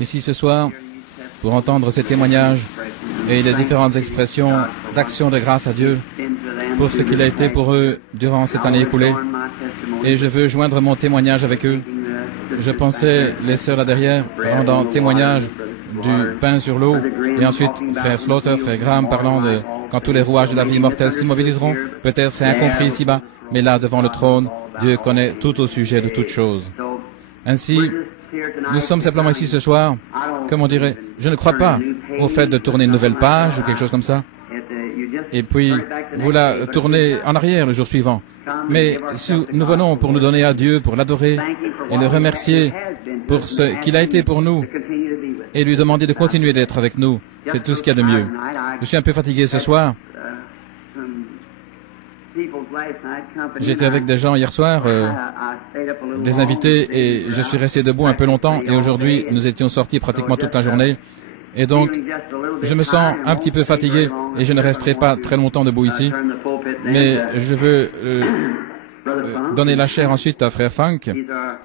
ici ce soir pour entendre ces témoignages et les différentes expressions d'action de grâce à Dieu pour ce qu'il a été pour eux durant cette année écoulée. Et je veux joindre mon témoignage avec eux. Je pensais les sœurs là derrière rendant témoignage du pain sur l'eau, et ensuite frère Slaughter, frère Graham parlant de quand tous les rouages de la vie mortelle s'immobiliseront. Peut-être c'est incompris ici-bas, mais là devant le trône, Dieu connaît tout au sujet de toutes choses. Ainsi, nous sommes simplement ici ce soir, comme on dirait, je ne crois pas au fait de tourner une nouvelle page ou quelque chose comme ça, et puis vous la tournez en arrière le jour suivant. Mais si nous venons pour nous donner à Dieu, pour l'adorer et le remercier pour ce qu'il a été pour nous et lui demander de continuer d'être avec nous, c'est tout ce qu'il y a de mieux. Je suis un peu fatigué ce soir. J'étais avec des gens hier soir, des invités, et je suis resté debout un peu longtemps, et aujourd'hui nous étions sortis pratiquement toute la journée. Et donc, je me sens un petit peu fatigué et je ne resterai pas très longtemps debout ici. Mais je veux donner la chair ensuite à frère Funk.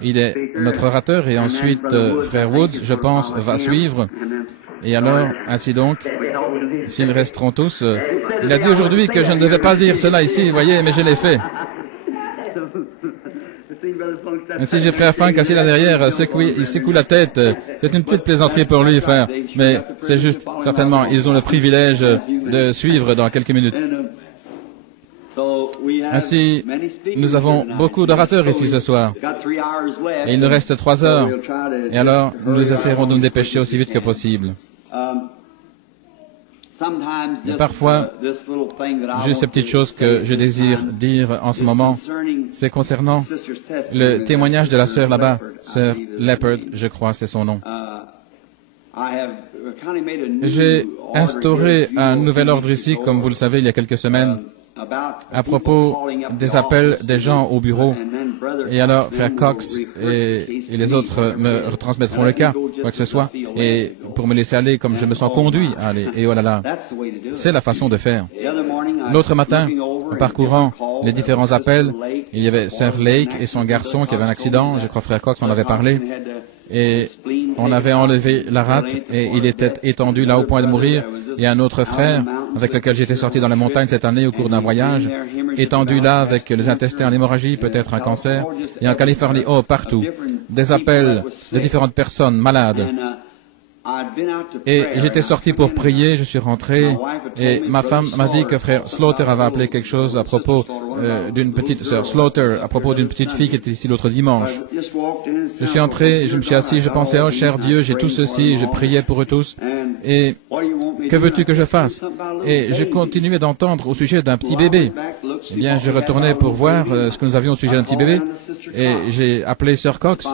Il est notre orateur et ensuite frère Woods, je pense, va suivre. Et alors, ainsi donc, s'ils resteront tous, il a dit aujourd'hui que je ne devais pas dire cela ici, vous voyez, mais je l'ai fait. Ainsi, j'ai frère Funk assis là derrière, il secoue la tête. C'est une petite plaisanterie pour lui, frère. Mais c'est juste, certainement, ils ont le privilège de suivre dans quelques minutes. Ainsi, nous avons beaucoup d'orateurs ici ce soir. Et il nous reste 3 heures. Et alors, nous essaierons de nous dépêcher aussi vite que possible. Et parfois, juste ces petites choses que je désire dire en ce moment, c'est concernant le témoignage de la sœur là-bas, sœur Leopard, je crois, c'est son nom. J'ai instauré un nouvel ordre ici, comme vous le savez, il y a quelques semaines, à propos des appels des gens au bureau. Et alors, frère Cox et les autres me retransmettront le cas, quoi que ce soit, et pour me laisser aller comme je me sens conduit à aller. Et oh là là, c'est la façon de faire. L'autre matin, en parcourant les différents appels, il y avait sœur Lake et son garçon qui avait un accident, je crois frère Cox m'en avait parlé, et on avait enlevé la rate et il était étendu là au point de mourir. Et un autre frère, avec lequel j'étais sorti dans la montagne cette année au cours d'un voyage, étendu là avec les intestins en hémorragie, peut-être un cancer, et en Californie, oh, partout, des appels de différentes personnes malades. Et j'étais sorti pour prier, je suis rentré, et ma femme m'a dit que frère Slaughter avait appelé quelque chose à propos d'une petite sœur Slaughter, à propos d'une petite fille qui était ici l'autre dimanche. Je suis entré, je me suis assis, je pensais, oh cher Dieu, j'ai tout ceci, je priais pour eux tous, et que veux-tu que je fasse? Et je continuais d'entendre au sujet d'un petit bébé. Eh bien, je retournais pour voir ce que nous avions au sujet d'un petit bébé, et j'ai appelé sœur Cox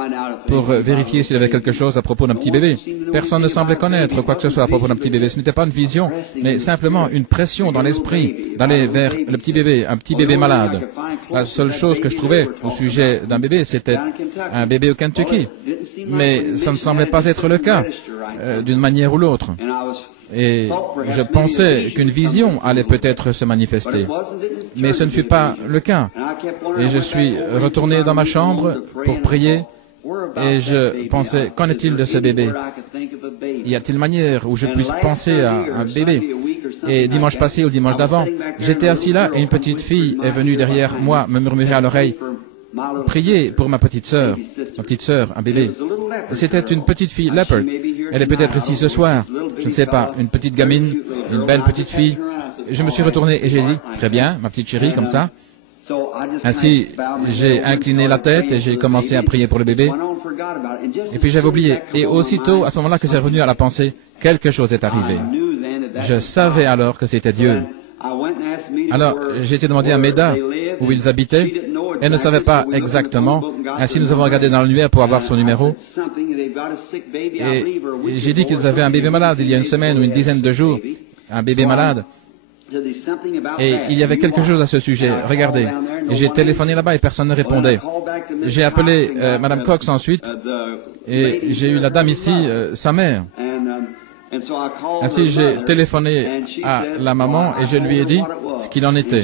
pour vérifier s'il y avait quelque chose à propos d'un petit bébé. Personne ne semblait connaître quoi que ce soit à propos d'un petit bébé. Ce n'était pas une vision, mais simplement une pression dans l'esprit d'aller vers le petit bébé, un petit bébé malade. La seule chose que je trouvais au sujet d'un bébé, c'était un bébé au Kentucky. Mais ça ne semblait pas être le cas, d'une manière ou l'autre. Et je pensais qu'une vision allait peut-être se manifester. Mais ce ne fut pas le cas. Et je suis retourné dans ma chambre pour prier. Et je pensais, qu'en est-il de ce bébé? Y a-t-il manière où je puisse penser à un bébé? Et dimanche passé ou dimanche d'avant, j'étais assis là et une petite fille est venue derrière moi me murmurer à l'oreille, priez pour ma petite sœur, un bébé. C'était une petite fille Leopard. Elle est peut-être ici ce soir, je ne sais pas, une petite gamine, une belle petite fille. Je me suis retourné et j'ai dit, très bien, ma petite chérie, comme ça. Ainsi, j'ai incliné la tête et j'ai commencé à prier pour le bébé. Et puis j'avais oublié. Et aussitôt, à ce moment-là que c'est revenu à la pensée, quelque chose est arrivé. Je savais alors que c'était Dieu. Alors, j'ai été demandé à Meda où ils habitaient. Elle ne savait pas exactement. Ainsi, nous avons regardé dans l'annuaire pour avoir son numéro. Et j'ai dit qu'ils avaient un bébé malade il y a une semaine ou une dizaine de jours. Un bébé malade. Et il y avait quelque chose à ce sujet. Regardez. Et j'ai téléphoné là-bas et personne ne répondait. J'ai appelé Madame Cox ensuite et j'ai eu la dame ici, sa mère. Ainsi, j'ai téléphoné à la maman et je lui ai dit ce qu'il en était.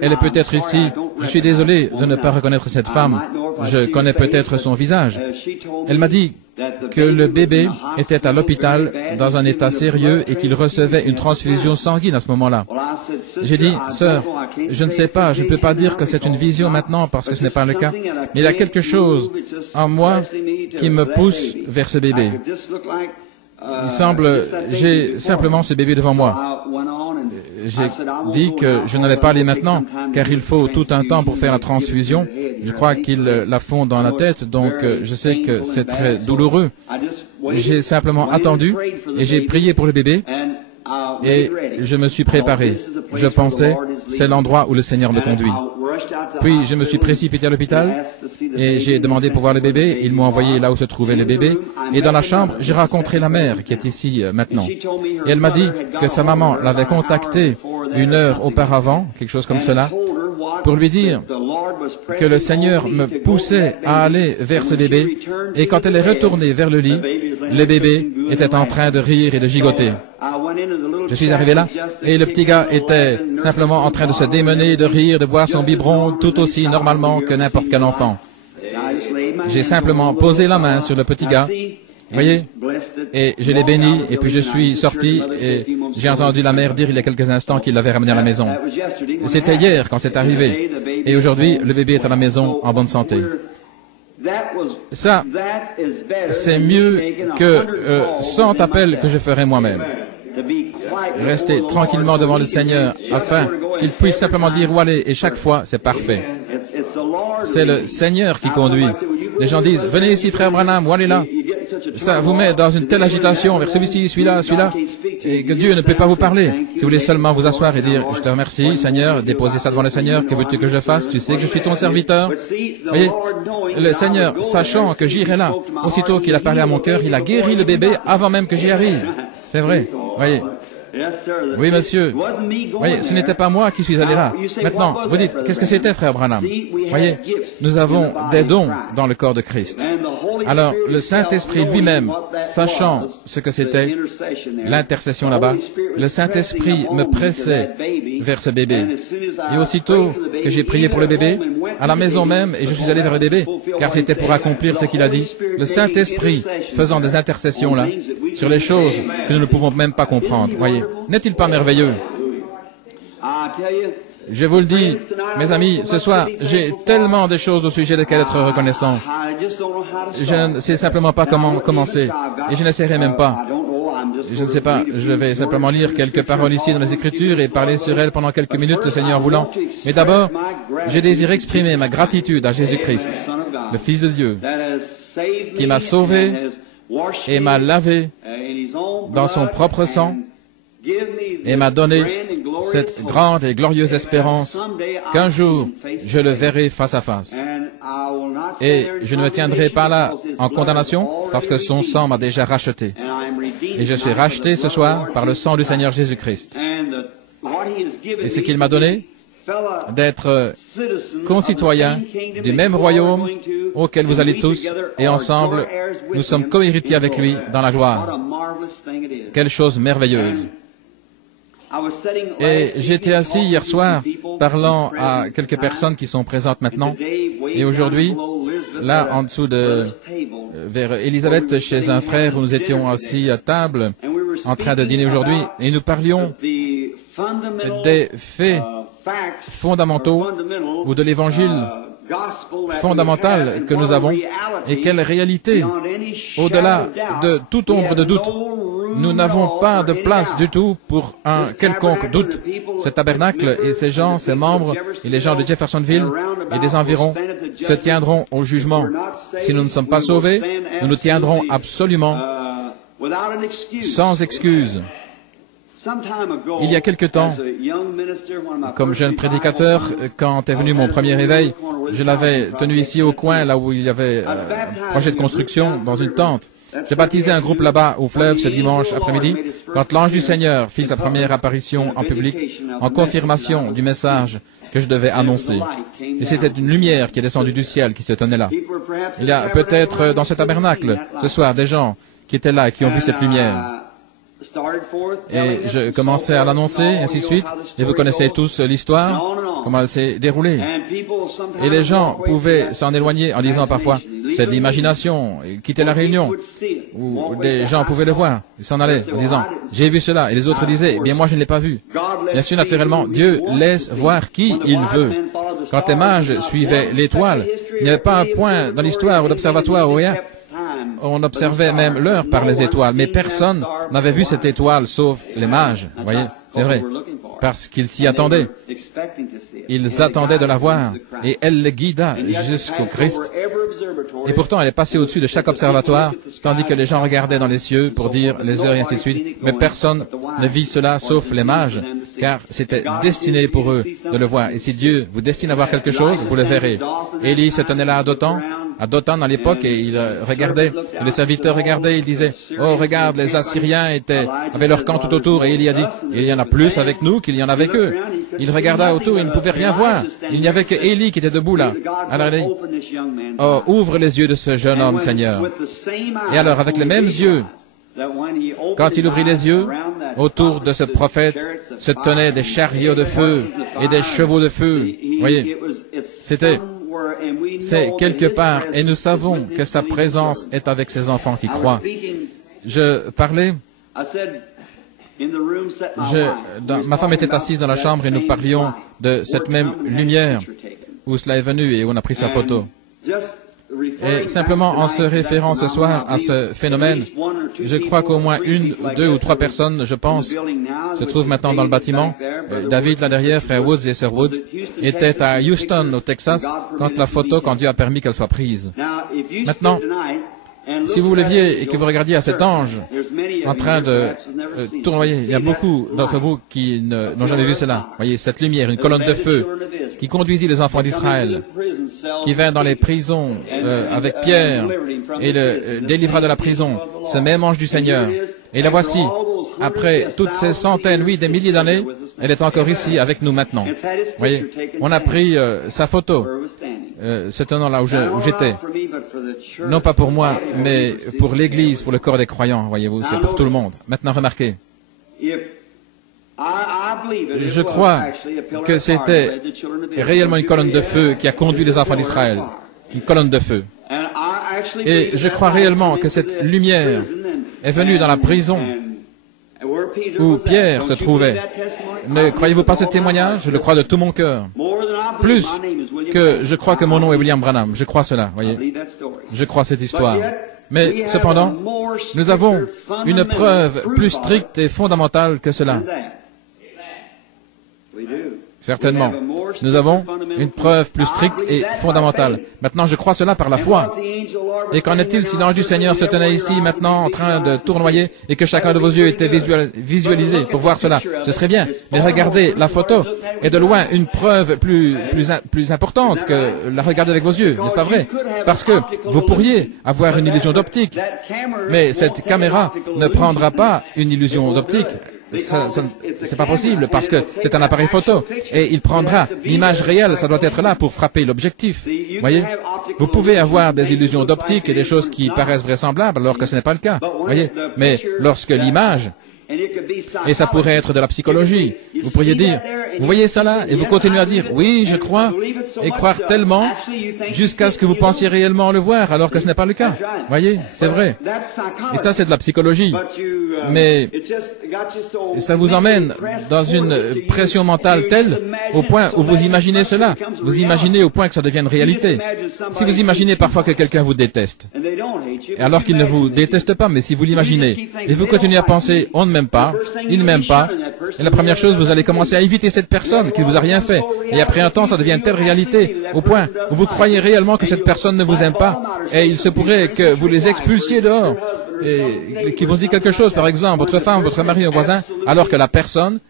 Elle est peut-être ici. Je suis désolé de ne pas reconnaître cette femme. Je connais peut-être son visage. Elle m'a dit que le bébé était à l'hôpital dans un état sérieux et qu'il recevait une transfusion sanguine à ce moment-là. J'ai dit, sœur, je ne sais pas, je ne peux pas dire que c'est une vision maintenant parce que ce n'est pas le cas, mais il y a quelque chose en moi qui me pousse vers ce bébé. Il semble, j'ai simplement ce bébé devant moi. J'ai dit que je n'allais pas aller maintenant, car il faut tout un temps pour faire la transfusion. Je crois qu'ils la font dans la tête, donc je sais que c'est très douloureux. J'ai simplement attendu et j'ai prié pour le bébé et je me suis préparé. Je pensais, c'est l'endroit où le Seigneur me conduit. Puis je me suis précipité à l'hôpital et j'ai demandé pour voir le bébé. Ils m'ont envoyé là où se trouvait le bébé. Et dans la chambre, j'ai rencontré la mère qui est ici maintenant. Et elle m'a dit que sa maman l'avait contactée 1 heure auparavant, quelque chose comme cela, pour lui dire que le Seigneur me poussait à aller vers ce bébé. Et quand elle est retournée vers le lit, le bébé était en train de rire et de gigoter. Je suis arrivé là et le petit gars était simplement en train de se démener, de rire, de boire son biberon tout aussi normalement que n'importe quel enfant. J'ai simplement posé la main sur le petit gars, vous voyez, et je l'ai béni et puis je suis sorti et j'ai entendu la mère dire il y a quelques instants qu'il l'avait ramené à la maison. C'était hier quand c'est arrivé et aujourd'hui le bébé est à la maison en bonne santé. Ça, c'est mieux que 100 appels que je ferai moi-même. Rester tranquillement devant le Seigneur afin qu'il puisse simplement dire où aller et chaque fois c'est parfait. C'est le Seigneur qui conduit. Les gens disent venez ici frère Branham, où allez là. Ça vous met dans une telle agitation vers celui-ci, celui-là, et que Dieu ne peut pas vous parler. Si vous voulez seulement vous asseoir et dire je te remercie Seigneur, déposer ça devant le Seigneur, que veux-tu que je fasse, tu sais que je suis ton serviteur. Voyez, le Seigneur sachant que j'irai là, aussitôt qu'il a parlé à mon cœur, il a guéri le bébé avant même que j'y arrive. C'est vrai, voyez. Oui, monsieur. Voyez, ce n'était pas moi qui suis allé là. Maintenant, vous dites, qu'est-ce que c'était, frère Branham? Voyez, nous avons des dons dans le corps de Christ. Alors, le Saint-Esprit lui-même, sachant ce que c'était, l'intercession là-bas, le Saint-Esprit me pressait vers ce bébé. Et aussitôt que j'ai prié pour le bébé, à la maison même, et je suis allé vers le bébé, car c'était pour accomplir ce qu'il a dit, le Saint-Esprit faisant des intercessions là, sur les choses que nous ne pouvons même pas comprendre. Voyez, n'est-il pas merveilleux? Je vous le dis, mes amis, ce soir, j'ai tellement de choses au sujet desquelles être reconnaissant. Je ne sais simplement pas comment commencer, et je n'essaierai même pas. Je ne sais pas, je vais simplement lire quelques paroles ici dans les Écritures et parler sur elles pendant quelques minutes, le Seigneur voulant. Mais d'abord, je désire exprimer ma gratitude à Jésus-Christ, le Fils de Dieu, qui m'a sauvé et m'a lavé dans son propre sang et m'a donné cette grande et glorieuse espérance qu'un jour je le verrai face à face. Et je ne me tiendrai pas là en condamnation parce que son sang m'a déjà racheté. Et je suis racheté ce soir par le sang du Seigneur Jésus-Christ. Et ce qu'il m'a donné, d'être concitoyen du même royaume auquel vous allez tous, et ensemble, nous sommes co-héritiers avec lui dans la gloire. Quelle chose merveilleuse! Et j'étais assis hier soir parlant à quelques personnes qui sont présentes maintenant. Et aujourd'hui, là en dessous de vers Élisabeth, chez un frère où nous étions assis à table en train de dîner aujourd'hui, et nous parlions des faits fondamentaux ou de l'évangile fondamental que nous avons et quelle réalité, au-delà de toute ombre de doute. Nous n'avons pas de place du tout pour un quelconque doute. Ce tabernacle et ces gens, ces membres et les gens de Jeffersonville et des environs se tiendront au jugement. Si nous ne sommes pas sauvés, nous nous tiendrons absolument sans excuse. Il y a quelque temps, comme jeune prédicateur, quand est venu mon premier réveil, je l'avais tenu ici au coin, là où il y avait un projet de construction, dans une tente. J'ai baptisé un groupe là-bas au fleuve ce dimanche après-midi, quand l'ange du Seigneur fit sa première apparition en public, en confirmation du message que je devais annoncer. Et c'était une lumière qui est descendue du ciel qui se tenait là. Il y a peut-être dans ce tabernacle, ce soir, des gens qui étaient là et qui ont vu cette lumière. Et je commençais à l'annoncer, ainsi de suite, et vous connaissez tous l'histoire, comment elle s'est déroulée. Et les gens pouvaient s'en éloigner en disant parfois, c'est de l'imagination. Ils quittaient la réunion, où des gens pouvaient le voir. Ils s'en allaient en disant, j'ai vu cela. Et les autres disaient, eh bien moi je ne l'ai pas vu. Bien sûr, naturellement, Dieu laisse voir qui il veut. Quand les mages suivaient l'étoile, il n'y avait pas un point dans l'histoire ou l'observatoire ou rien. On observait même l'heure par les étoiles, mais personne n'avait vu cette étoile sauf les mages. Vous voyez, c'est vrai. Parce qu'ils s'y attendaient. Ils attendaient de la voir, et elle les guida jusqu'au Christ. Et pourtant, elle est passée au-dessus de chaque observatoire, tandis que les gens regardaient dans les cieux pour dire les heures et ainsi de suite. Mais personne ne vit cela sauf les mages, car c'était destiné pour eux de le voir. Et si Dieu vous destine à voir quelque chose, vous le verrez. Élie se tenait là à Dothan à l'époque, et il regardait, et les serviteurs regardaient, ils disaient, oh regarde, les Assyriens avaient leur camp tout autour, et il y a dit, il y en a plus avec nous qu'il y en a avec eux. Il regarda autour, il ne pouvait rien voir. Il n'y avait que Élie qui était debout là. Alors il dit, oh, ouvre les yeux de ce jeune homme, Seigneur. Et alors, avec les mêmes yeux, quand il ouvrit les yeux, autour de ce prophète se tenaient des chariots de feu et des chevaux de feu. Vous voyez, c'est quelque part, et nous savons que sa présence est avec ses enfants qui croient. Je parlais, ma femme était assise dans la chambre et nous parlions de cette même lumière où cela est venu et on a pris sa photo. Et simplement en se référant ce soir à ce phénomène, je crois qu'au moins une, deux ou trois personnes, je pense, se trouvent maintenant dans le bâtiment. David, là derrière, frère Woods et sœur Woods, étaient à Houston, au Texas, quand Dieu a permis qu'elle soit prise. Maintenant, si vous leviez et que vous regardiez à cet ange en train de tournoyer, il y a beaucoup d'entre vous qui n'ont jamais vu cela. Voyez, cette lumière, une colonne de feu qui conduisit les enfants d'Israël, qui vint dans les prisons avec Pierre et le délivra de la prison, ce même ange du Seigneur. Et la voici, après toutes ces centaines, oui, des milliers d'années, elle est encore ici avec nous maintenant. Voyez, on a pris sa photo, ce tenant-là où j'étais. Non pas pour moi, mais pour l'Église, pour le corps des croyants, voyez-vous, c'est pour tout le monde. Maintenant, remarquez. Je crois que c'était réellement une colonne de feu qui a conduit les enfants d'Israël. Une colonne de feu. Et je crois réellement que cette lumière est venue dans la prison où Pierre se trouvait. Ne croyez-vous pas ce témoignage? Je le crois de tout mon cœur. Plus que je crois que mon nom est William Branham. Je crois cela, voyez. Je crois cette histoire. Mais cependant, nous avons une preuve plus stricte et fondamentale que cela. Certainement. Nous avons une preuve plus stricte et fondamentale. Maintenant, je crois cela par la foi. Et qu'en est-il si l'ange du Seigneur se tenait ici maintenant en train de tournoyer et que chacun de vos yeux était visualisé pour voir cela? Ce serait bien. Mais regardez la photo. Et de loin, une preuve plus importante que la regarder avec vos yeux. N'est-ce pas vrai? Parce que vous pourriez avoir une illusion d'optique. Mais cette caméra ne prendra pas une illusion d'optique. C'est pas possible parce que c'est un appareil photo et il prendra l'image réelle, ça doit être là pour frapper l'objectif. Voyez, vous pouvez avoir des illusions d'optique et des choses qui paraissent vraisemblables alors que ce n'est pas le cas. Voyez, mais lorsque l'image, et ça pourrait être de la psychologie, vous pourriez dire, vous voyez ça là, et vous continuez à dire, oui, je crois, et croire tellement jusqu'à ce que vous pensiez réellement le voir, alors que ce n'est pas le cas. Voyez, c'est vrai. Et ça, c'est de la psychologie. Mais ça vous emmène dans une pression mentale telle, au point où vous imaginez cela. Vous imaginez au point que ça devienne réalité. Si vous imaginez parfois que quelqu'un vous déteste, alors qu'il ne vous déteste pas, mais si vous l'imaginez, et vous continuez à penser, on ne m'aime pas, il ne m'aime pas, et la première chose, vous allez commencer à éviter cette personne qui ne vous a rien fait. Et après un temps, ça devient une telle réalité, au point où vous croyez réellement que cette personne ne vous aime pas, et il se pourrait que vous les expulsiez dehors, et qu'ils vous disent quelque chose, par exemple, votre femme, votre mari, un voisin, alors que la personne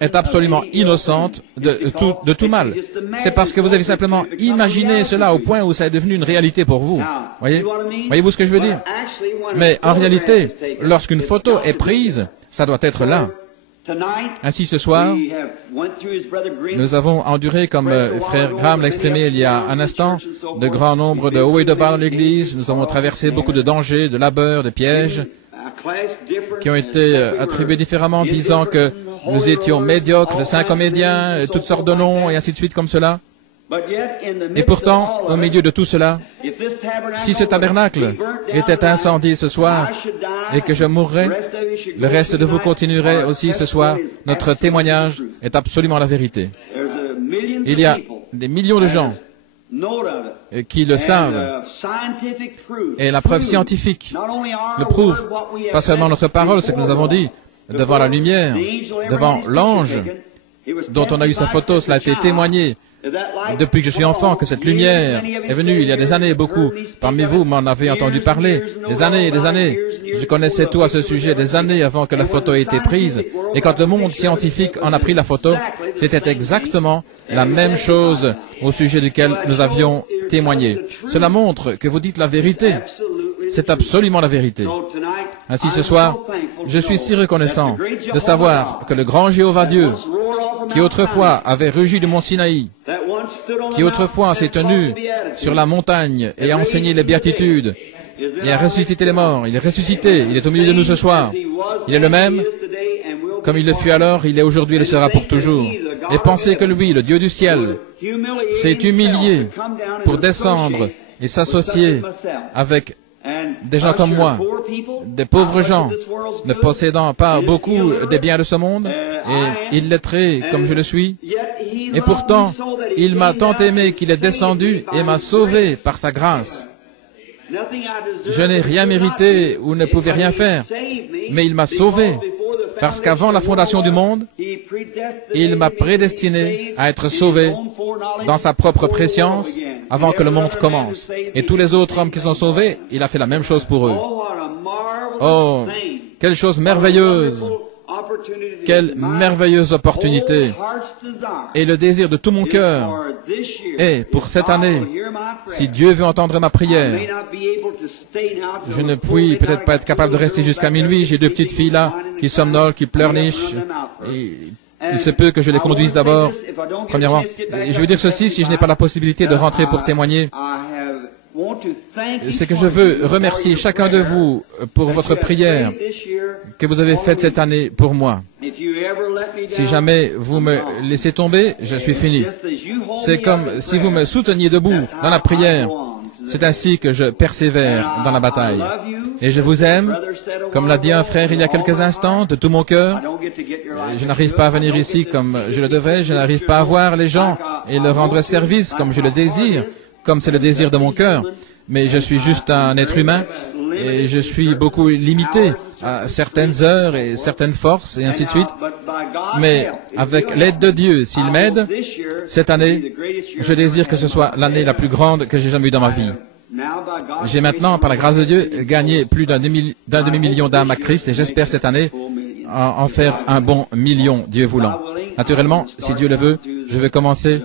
est absolument innocente de tout mal. C'est parce que vous avez simplement imaginé cela au point où ça est devenu une réalité pour vous. Voyez-vous ce que je veux dire? Mais en réalité, lorsqu'une photo est prise, ça doit être là. Ainsi, ce soir, nous avons enduré, comme frère Graham l'a exprimé il y a un instant, de grands nombres de hauts et de bas dans l'Église. Nous avons traversé beaucoup de dangers, de labeurs, de pièges, qui ont été attribués différemment, disant que nous étions médiocres, de saints comédiens, toutes sortes de noms, et ainsi de suite comme cela. Et pourtant, au milieu de tout cela, si ce tabernacle était incendié ce soir et que je mourrais, le reste de vous continuerait aussi ce soir. Notre témoignage est absolument la vérité. Il y a des millions de gens qui le savent. Et la preuve scientifique le prouve. Pas seulement notre parole, ce que nous avons dit, devant la lumière, devant l'ange dont on a eu sa photo, cela a été témoigné depuis que je suis enfant, que cette lumière est venue il y a des années, beaucoup. Parmi vous m'en avez entendu parler, des années et des années. Je connaissais tout à ce sujet des années avant que la photo ait été prise. Et quand le monde scientifique en a pris la photo, c'était exactement la même chose au sujet duquel nous avions témoigné. Cela montre que vous dites la vérité. C'est absolument la vérité. Ainsi ce soir, je suis si reconnaissant de savoir que le grand Jéhovah Dieu, qui autrefois avait rugi du mont Sinaï, qui autrefois s'est tenu sur la montagne et a enseigné les béatitudes, et a ressuscité les morts, il est ressuscité, il est au milieu de nous ce soir. Il est le même, comme il le fut alors, il est aujourd'hui et le sera pour toujours. Et pensez que lui, le Dieu du ciel, s'est humilié pour descendre et s'associer avec des gens comme moi, des pauvres gens, ne possédant pas beaucoup des biens de ce monde, et illettrés comme je le suis, et pourtant, il m'a tant aimé qu'il est descendu et m'a sauvé par sa grâce. Je n'ai rien mérité ou ne pouvais rien faire, mais il m'a sauvé, parce qu'avant la fondation du monde, il m'a prédestiné à être sauvé dans sa propre préscience avant que le monde commence. Et tous les autres hommes qui sont sauvés, il a fait la même chose pour eux. Oh, quelle chose merveilleuse! Quelle merveilleuse opportunité! Et le désir de tout mon cœur est, pour cette année, si Dieu veut entendre ma prière, je ne puis peut-être pas être capable de rester jusqu'à minuit. J'ai deux petites filles là, qui somnolent, qui pleurnichent. Il se peut que je les conduise d'abord, premièrement. Et je veux dire ceci, si je n'ai pas la possibilité de rentrer pour témoigner, c'est que je veux remercier chacun de vous pour votre prière que vous avez faite cette année pour moi. Si jamais vous me laissez tomber, je suis fini. C'est comme si vous me souteniez debout dans la prière. C'est ainsi que je persévère dans la bataille. Et je vous aime, comme l'a dit un frère il y a quelques instants, de tout mon cœur. Je n'arrive pas à venir ici comme je le devais, je n'arrive pas à voir les gens et leur rendre service comme je le désire, comme c'est le désir de mon cœur. Mais je suis juste un être humain et je suis beaucoup limité à certaines heures et certaines forces et ainsi de suite. Mais avec l'aide de Dieu, s'il m'aide, cette année, je désire que ce soit l'année la plus grande que j'ai jamais eue dans ma vie. J'ai maintenant, par la grâce de Dieu, gagné plus d'un demi-million d'âmes à Christ et j'espère cette année en faire un bon million, Dieu voulant. Naturellement, si Dieu le veut, je vais commencer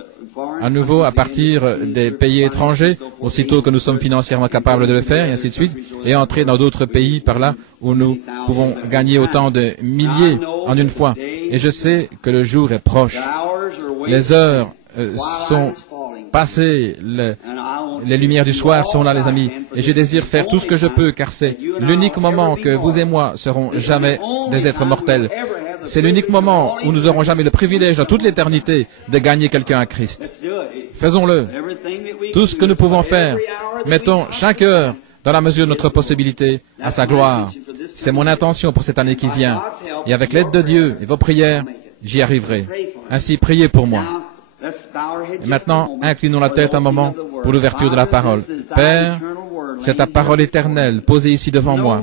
à nouveau à partir des pays étrangers, aussitôt que nous sommes financièrement capables de le faire, et ainsi de suite, et entrer dans d'autres pays par là où nous pouvons gagner autant de milliers en une fois. Et je sais que le jour est proche. Les heures sont passées, les lumières du soir sont là, les amis, et je désire faire tout ce que je peux, car c'est l'unique moment que vous et moi serons jamais des êtres mortels. C'est l'unique moment où nous n'aurons jamais le privilège dans toute l'éternité de gagner quelqu'un à Christ. Faisons-le. Tout ce que nous pouvons faire, mettons chaque heure, dans la mesure de notre possibilité, à sa gloire. C'est mon intention pour cette année qui vient. Et avec l'aide de Dieu et vos prières, j'y arriverai. Ainsi, priez pour moi. Et maintenant, inclinons la tête un moment pour l'ouverture de la parole. Père, c'est ta parole éternelle posée ici devant moi.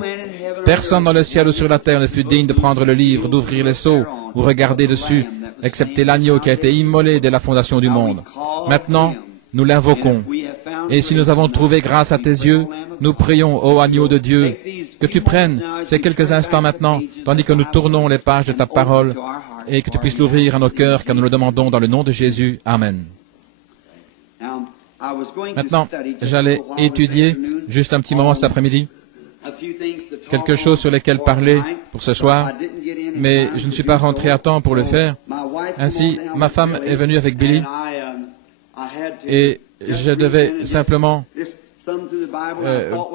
Personne dans le ciel ou sur la terre ne fut digne de prendre le livre, d'ouvrir les sceaux ou regarder dessus, excepté l'agneau qui a été immolé dès la fondation du monde. Maintenant, nous l'invoquons. Et si nous avons trouvé grâce à tes yeux, nous prions, ô agneau de Dieu, que tu prennes ces quelques instants maintenant, tandis que nous tournons les pages de ta parole, et que tu puisses l'ouvrir à nos cœurs, car nous le demandons dans le nom de Jésus. Amen. Maintenant, j'allais étudier juste un petit moment cet après-midi, quelque chose sur lequel parler pour ce soir, mais je ne suis pas rentré à temps pour le faire. Ainsi, ma femme est venue avec Billy et je devais simplement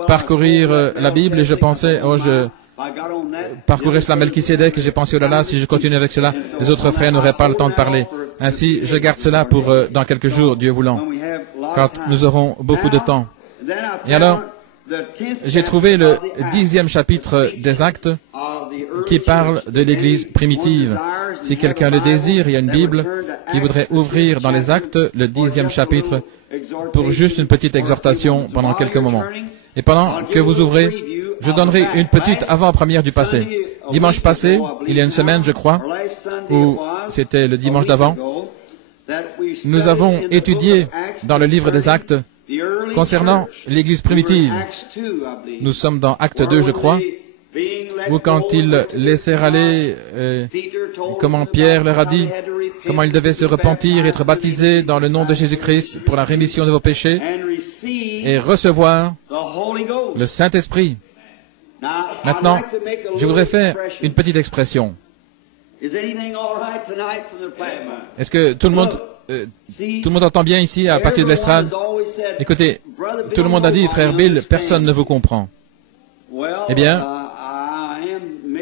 parcourir la Bible et je pensais, je parcourais cela Melchisédek et j'ai pensé, oh là là, si je continue avec cela, les autres frères n'auraient pas le temps de parler. Ainsi, je garde cela pour dans quelques jours, Dieu voulant, quand nous aurons beaucoup de temps. Et alors, j'ai trouvé le 10e chapitre des Actes qui parle de l'Église primitive. Si quelqu'un le désire, il y a une Bible qui voudrait ouvrir dans les Actes le 10e chapitre pour juste une petite exhortation pendant quelques moments. Et pendant que vous ouvrez, je donnerai une petite avant-première du passé. Dimanche passé, il y a une semaine, je crois, ou c'était le dimanche d'avant, nous avons étudié dans le livre des Actes concernant l'Église primitive. Nous sommes dans Acte 2, je crois, où quand ils laissèrent aller, comment Pierre leur a dit, comment ils devaient se repentir, être baptisés dans le nom de Jésus-Christ pour la rémission de vos péchés et recevoir le Saint-Esprit. Maintenant, je voudrais faire une petite expression. Est-ce que tout le monde entend bien ici à partir de l'estrade? Écoutez, tout le monde a dit, frère Bill, personne ne vous comprend. Eh bien,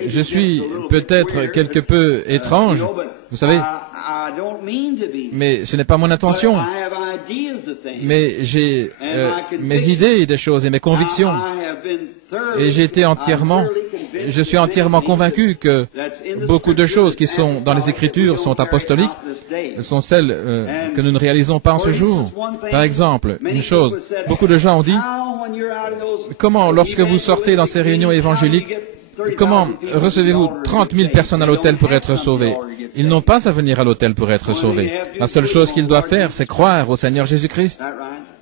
je suis peut-être quelque peu étrange, vous savez, mais ce n'est pas mon intention. Mais j'ai mes idées des choses et mes convictions. Et je suis entièrement convaincu que beaucoup de choses qui sont dans les Écritures sont apostoliques, sont celles que nous ne réalisons pas en ce jour. Par exemple, une chose, beaucoup de gens ont dit, comment lorsque vous sortez dans ces réunions évangéliques, comment recevez-vous 30 000 personnes à l'autel pour être sauvées? Ils n'ont pas à venir à l'autel pour être sauvés. La seule chose qu'ils doivent faire, c'est croire au Seigneur Jésus-Christ.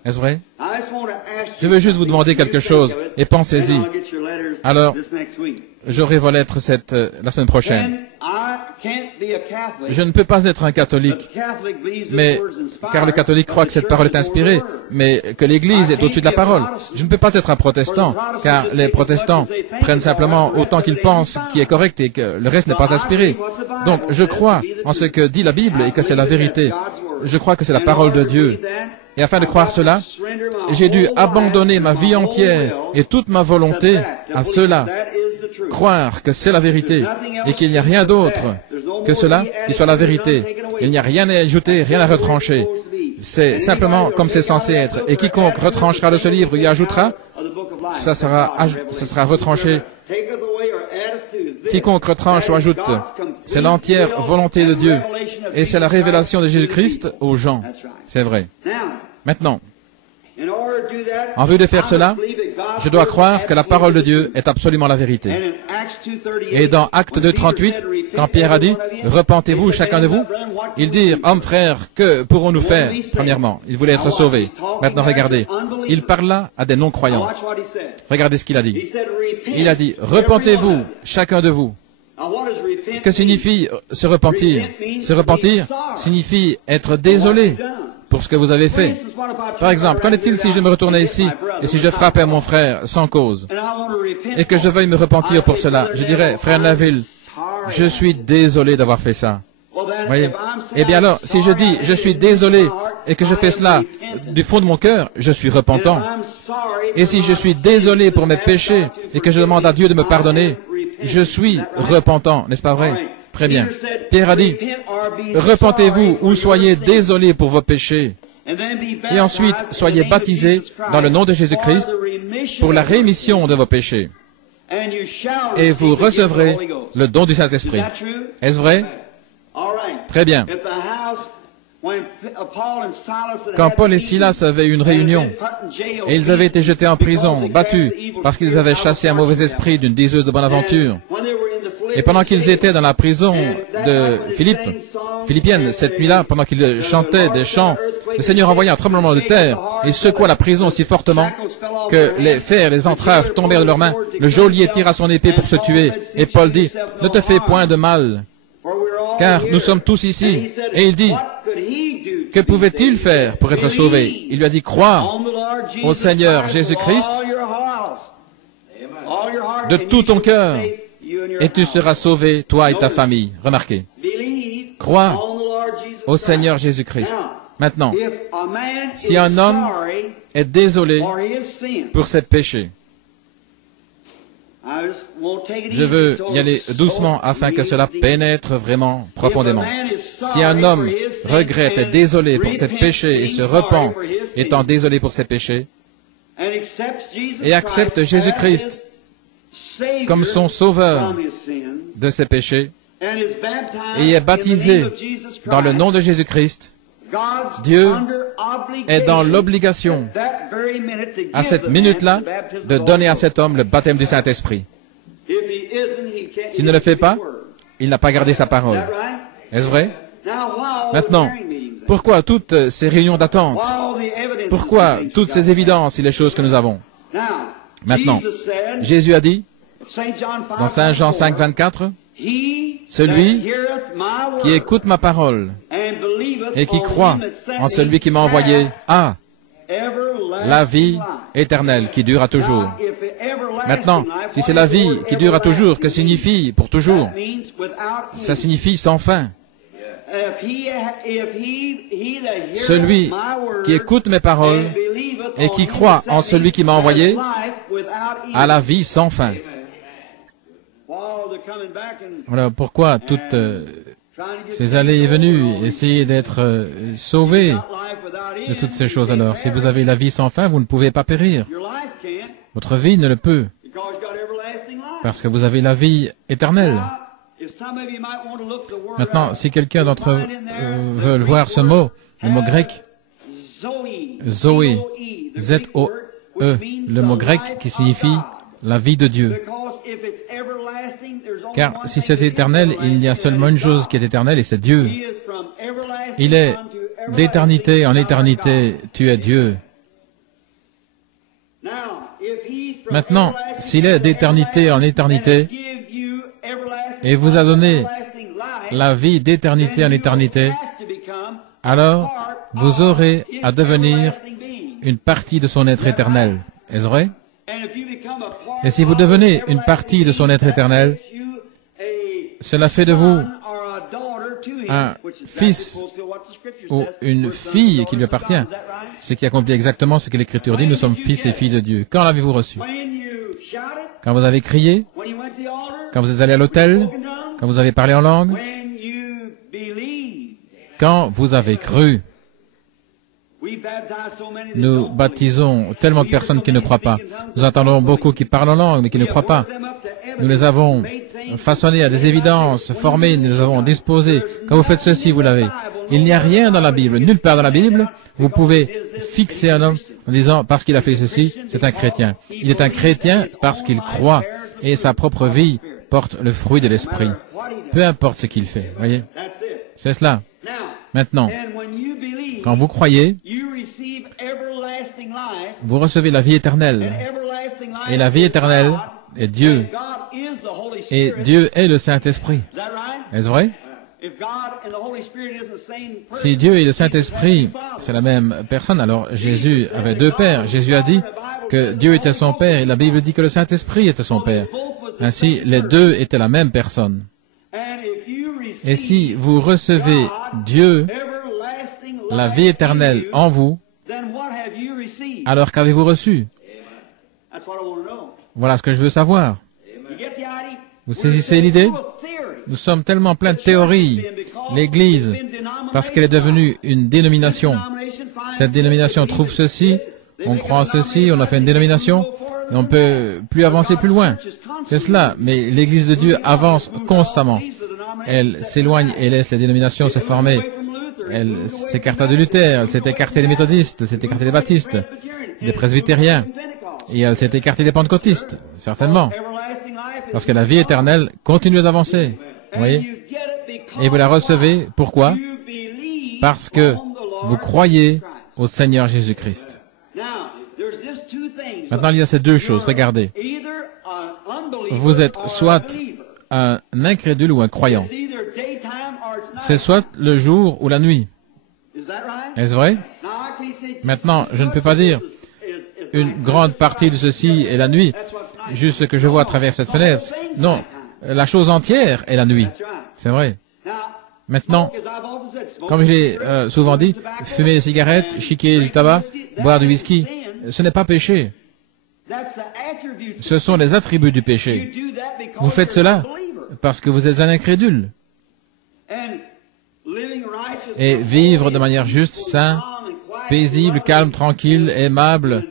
Est-ce vrai? Je veux juste vous demander quelque chose, et pensez-y. Alors, j'aurai vos lettres la semaine prochaine. Je ne peux pas être un catholique, car le catholique croit que cette parole est inspirée, mais que l'Église est au-dessus de la parole. Je ne peux pas être un protestant, car les protestants prennent simplement autant qu'ils pensent qui est correct et que le reste n'est pas inspiré. Donc, je crois en ce que dit la Bible et que c'est la vérité. Je crois que c'est la parole de Dieu. Et afin de croire cela, j'ai dû abandonner ma vie entière et toute ma volonté à cela. Croire que c'est la vérité et qu'il n'y a rien d'autre que cela qui soit la vérité. Il n'y a rien à ajouter, rien à retrancher. C'est simplement comme c'est censé être. Et quiconque retranchera de ce livre ou y ajoutera, ça sera retranché. Quiconque retranche ou ajoute, c'est l'entière volonté de Dieu. Et c'est la révélation de Jésus-Christ aux gens. C'est vrai. Maintenant, en vue de faire cela, je dois croire que la parole de Dieu est absolument la vérité. Et dans Acte 2:38, quand Pierre a dit, « Repentez-vous, chacun de vous », ils dirent, « Hommes, frères, que pourrons-nous faire ?» Premièrement, ils voulaient être sauvés. Maintenant, regardez, il parla à des non-croyants. Regardez ce qu'il a dit. Il a dit, « Repentez-vous, chacun de vous ». Que signifie se repentir? Se repentir signifie être désolé pour ce que vous avez fait. Par exemple, qu'en est-il si je me retournais ici et si je frappais mon frère sans cause et que je veuille me repentir pour cela? Je dirais, frère Neville, je suis désolé d'avoir fait ça. Voyez? Eh bien alors, si je dis, je suis désolé et que je fais cela du fond de mon cœur, je suis repentant. Et si je suis désolé pour mes péchés et que je demande à Dieu de me pardonner, je suis repentant, n'est-ce pas vrai? Très bien. Pierre a dit, repentez-vous ou soyez désolés pour vos péchés. Et ensuite, soyez baptisés dans le nom de Jésus-Christ pour la rémission de vos péchés. Et vous recevrez le don du Saint-Esprit. Est-ce vrai? Très bien. Quand Paul et Silas avaient une réunion, et ils avaient été jetés en prison, battus, parce qu'ils avaient chassé un mauvais esprit d'une diseuse de Bonaventure, et pendant qu'ils étaient dans la prison de Philippienne, cette nuit-là, pendant qu'ils chantaient des chants, le Seigneur envoya un tremblement de terre et secoua la prison si fortement que les fers, les entraves tombèrent de leurs mains. Le geôlier tira son épée pour se tuer. Et Paul dit, « Ne te fais point de mal, car nous sommes tous ici. » Et il dit, « Que pouvait-il faire pour être sauvé ?» Il lui a dit, « Crois au Seigneur Jésus-Christ de tout ton cœur, et tu seras sauvé, toi et ta famille. » Remarquez. Crois au Seigneur Jésus-Christ. Maintenant, si un homme est désolé pour ses péchés, Je veux y aller doucement afin que cela pénètre vraiment profondément. Si un homme regrette, est désolé pour ses péchés et se repent, étant désolé pour ses péchés, et accepte Jésus-Christ comme son sauveur de ses péchés, et est baptisé dans le nom de Jésus-Christ, Dieu est dans l'obligation, à cette minute-là, de donner à cet homme le baptême du Saint-Esprit. S'il ne le fait pas, il n'a pas gardé sa parole. Est-ce vrai? Maintenant, pourquoi toutes ces réunions d'attente? Pourquoi toutes ces évidences et les choses que nous avons? Maintenant, Jésus a dit, dans Saint Jean 5, 24, « Celui qui écoute ma parole et qui croit en celui qui m'a envoyé a la vie éternelle qui dure à toujours. » Maintenant, si c'est la vie qui dure à toujours, que signifie pour toujours? Ça signifie sans fin. Celui qui écoute mes paroles et qui croit en celui qui m'a envoyé a la vie sans fin. Voilà pourquoi toutes ces allées et venues, essayez d'être sauvés de toutes ces choses. Alors, si vous avez la vie sans fin, vous ne pouvez pas périr. Votre vie ne le peut, parce que vous avez la vie éternelle. Maintenant, si quelqu'un d'entre vous veut voir ce mot, le mot grec, Zoé, Z-O-E, le mot grec qui signifie la vie de Dieu. Car si c'est éternel, il y a seulement une chose qui est éternelle, et c'est Dieu. Il est d'éternité en éternité, tu es Dieu. Maintenant, s'il est d'éternité en éternité, et vous a donné la vie d'éternité en éternité, alors vous aurez à devenir une partie de son être éternel. Est-ce vrai? Et si vous devenez une partie de son être éternel, cela fait de vous un fils ou une fille qui lui appartient, ce qui accomplit exactement ce que l'Écriture dit, nous sommes fils et filles de Dieu. Quand l'avez-vous reçu? Quand vous avez crié? Quand vous êtes allé à l'autel? Quand vous avez parlé en langue? Quand vous avez cru? Nous baptisons tellement de personnes qui ne croient pas. Nous entendons beaucoup qui parlent en langue, mais qui ne croient pas. Nous les avons façonnés à des évidences, formés, nous les avons disposés. Quand vous faites ceci, vous l'avez. Il n'y a rien dans la Bible, nulle part dans la Bible, vous pouvez fixer un homme en disant, parce qu'il a fait ceci, c'est un chrétien. Il est un chrétien parce qu'il croit, et sa propre vie porte le fruit de l'Esprit. Peu importe ce qu'il fait, voyez. C'est cela. Maintenant, quand vous croyez, vous recevez la vie éternelle. Et la vie éternelle est Dieu. Et Dieu est le Saint-Esprit. Est-ce vrai? Si Dieu et le Saint-Esprit, c'est la même personne, alors Jésus avait deux pères. Jésus a dit que Dieu était son Père, et la Bible dit que le Saint-Esprit était son Père. Ainsi, les deux étaient la même personne. Et si vous recevez Dieu, la vie éternelle en vous, alors qu'avez-vous reçu? Voilà ce que je veux savoir. Vous saisissez l'idée? Nous sommes tellement pleins de théories. L'Église, parce qu'elle est devenue une dénomination. Cette dénomination trouve ceci, on croit en ceci, on a fait une dénomination, et on ne peut plus avancer plus loin. C'est cela, mais l'Église de Dieu avance constamment. Elle s'éloigne et laisse les dénominations se former. Elle s'écarta de Luther, elle s'est écartée des méthodistes, elle s'est écartée des baptistes, des presbytériens, et elle s'est écartée des pentecôtistes, certainement. Parce que la vie éternelle continue d'avancer. Vous voyez? Et vous la recevez, pourquoi? Parce que vous croyez au Seigneur Jésus-Christ. Maintenant, il y a ces deux choses, regardez. Vous êtes soit un incrédule ou un croyant. C'est soit le jour ou la nuit. Est-ce vrai? Maintenant, je ne peux pas dire une grande partie de ceci est la nuit, juste ce que je vois à travers cette fenêtre. Non, la chose entière est la nuit. C'est vrai. Maintenant, comme je l'ai souvent dit, fumer des cigarettes, chiquer du tabac, boire du whisky, ce n'est pas péché. Ce sont les attributs du péché. Vous faites cela parce que vous êtes un incrédule. Et vivre de manière juste, sain, paisible, calme, tranquille, aimable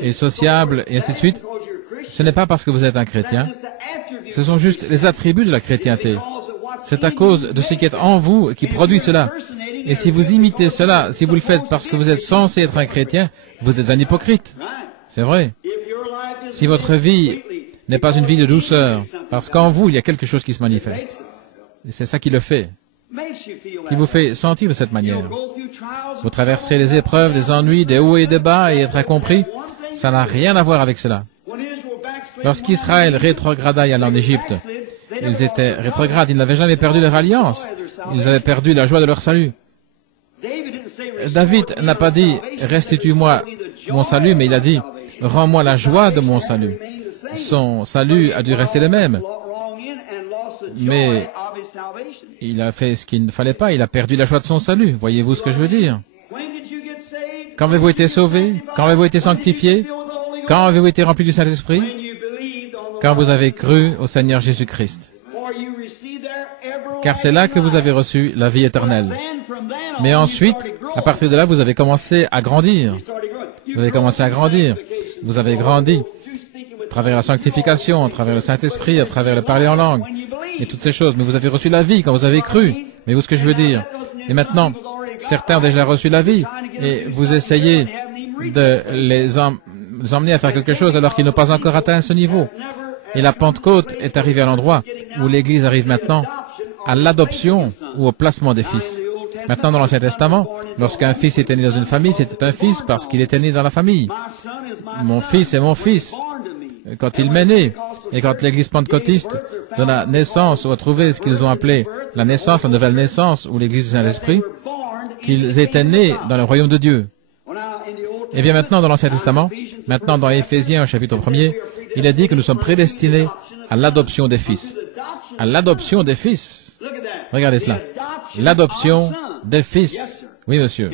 et sociable, et ainsi de suite, ce n'est pas parce que vous êtes un chrétien. Ce sont juste les attributs de la chrétienté. C'est à cause de ce qui est en vous qui produit cela. Et si vous imitez cela, si vous le faites parce que vous êtes censé être un chrétien, vous êtes un hypocrite. C'est vrai. Si votre vie n'est pas une vie de douceur, parce qu'en vous, il y a quelque chose qui se manifeste. Et c'est ça qui le fait, qui vous fait sentir de cette manière. Vous traverserez les épreuves, des ennuis, des hauts et des bas, et être incompris, ça n'a rien à voir avec cela. Lorsqu'Israël rétrograda et alla en Égypte, ils étaient rétrogrades, ils n'avaient jamais perdu leur alliance, ils avaient perdu la joie de leur salut. David n'a pas dit « restitue-moi mon salut », mais il a dit « rends-moi la joie de mon salut ». Son salut a dû rester le même, mais il a fait ce qu'il ne fallait pas, il a perdu la joie de son salut. Voyez-vous ce que je veux dire? Quand avez-vous été sauvé? Quand avez-vous été sanctifié? Quand avez-vous été rempli du Saint-Esprit? Quand vous avez cru au Seigneur Jésus-Christ. Car c'est là que vous avez reçu la vie éternelle. Mais ensuite, à partir de là, vous avez commencé à grandir. Vous avez commencé à grandir. Vous avez grandi à travers la sanctification, à travers le Saint-Esprit, à travers le parler en langue, et toutes ces choses. Mais vous avez reçu la vie quand vous avez cru. Mais vous, ce que je veux dire. Et maintenant, certains ont déjà reçu la vie, et vous essayez de les emmener à faire quelque chose alors qu'ils n'ont pas encore atteint ce niveau. Et la Pentecôte est arrivée à l'endroit où l'Église arrive maintenant à l'adoption ou au placement des fils. Maintenant, dans l'Ancien Testament, lorsqu'un fils était né dans une famille, c'était un fils parce qu'il était né dans la famille. Mon fils est mon fils. Quand il m'est né, et quand l'Église pentecôtiste donna naissance ou a trouvé ce qu'ils ont appelé la naissance, la nouvelle naissance, ou l'Église du Saint-Esprit, qu'ils étaient nés dans le royaume de Dieu. Et bien maintenant, dans l'Ancien Testament, maintenant dans Éphésiens, au chapitre 1er, il est dit que nous sommes prédestinés à l'adoption des fils. À l'adoption des fils. Regardez cela. L'adoption des fils. Oui, monsieur.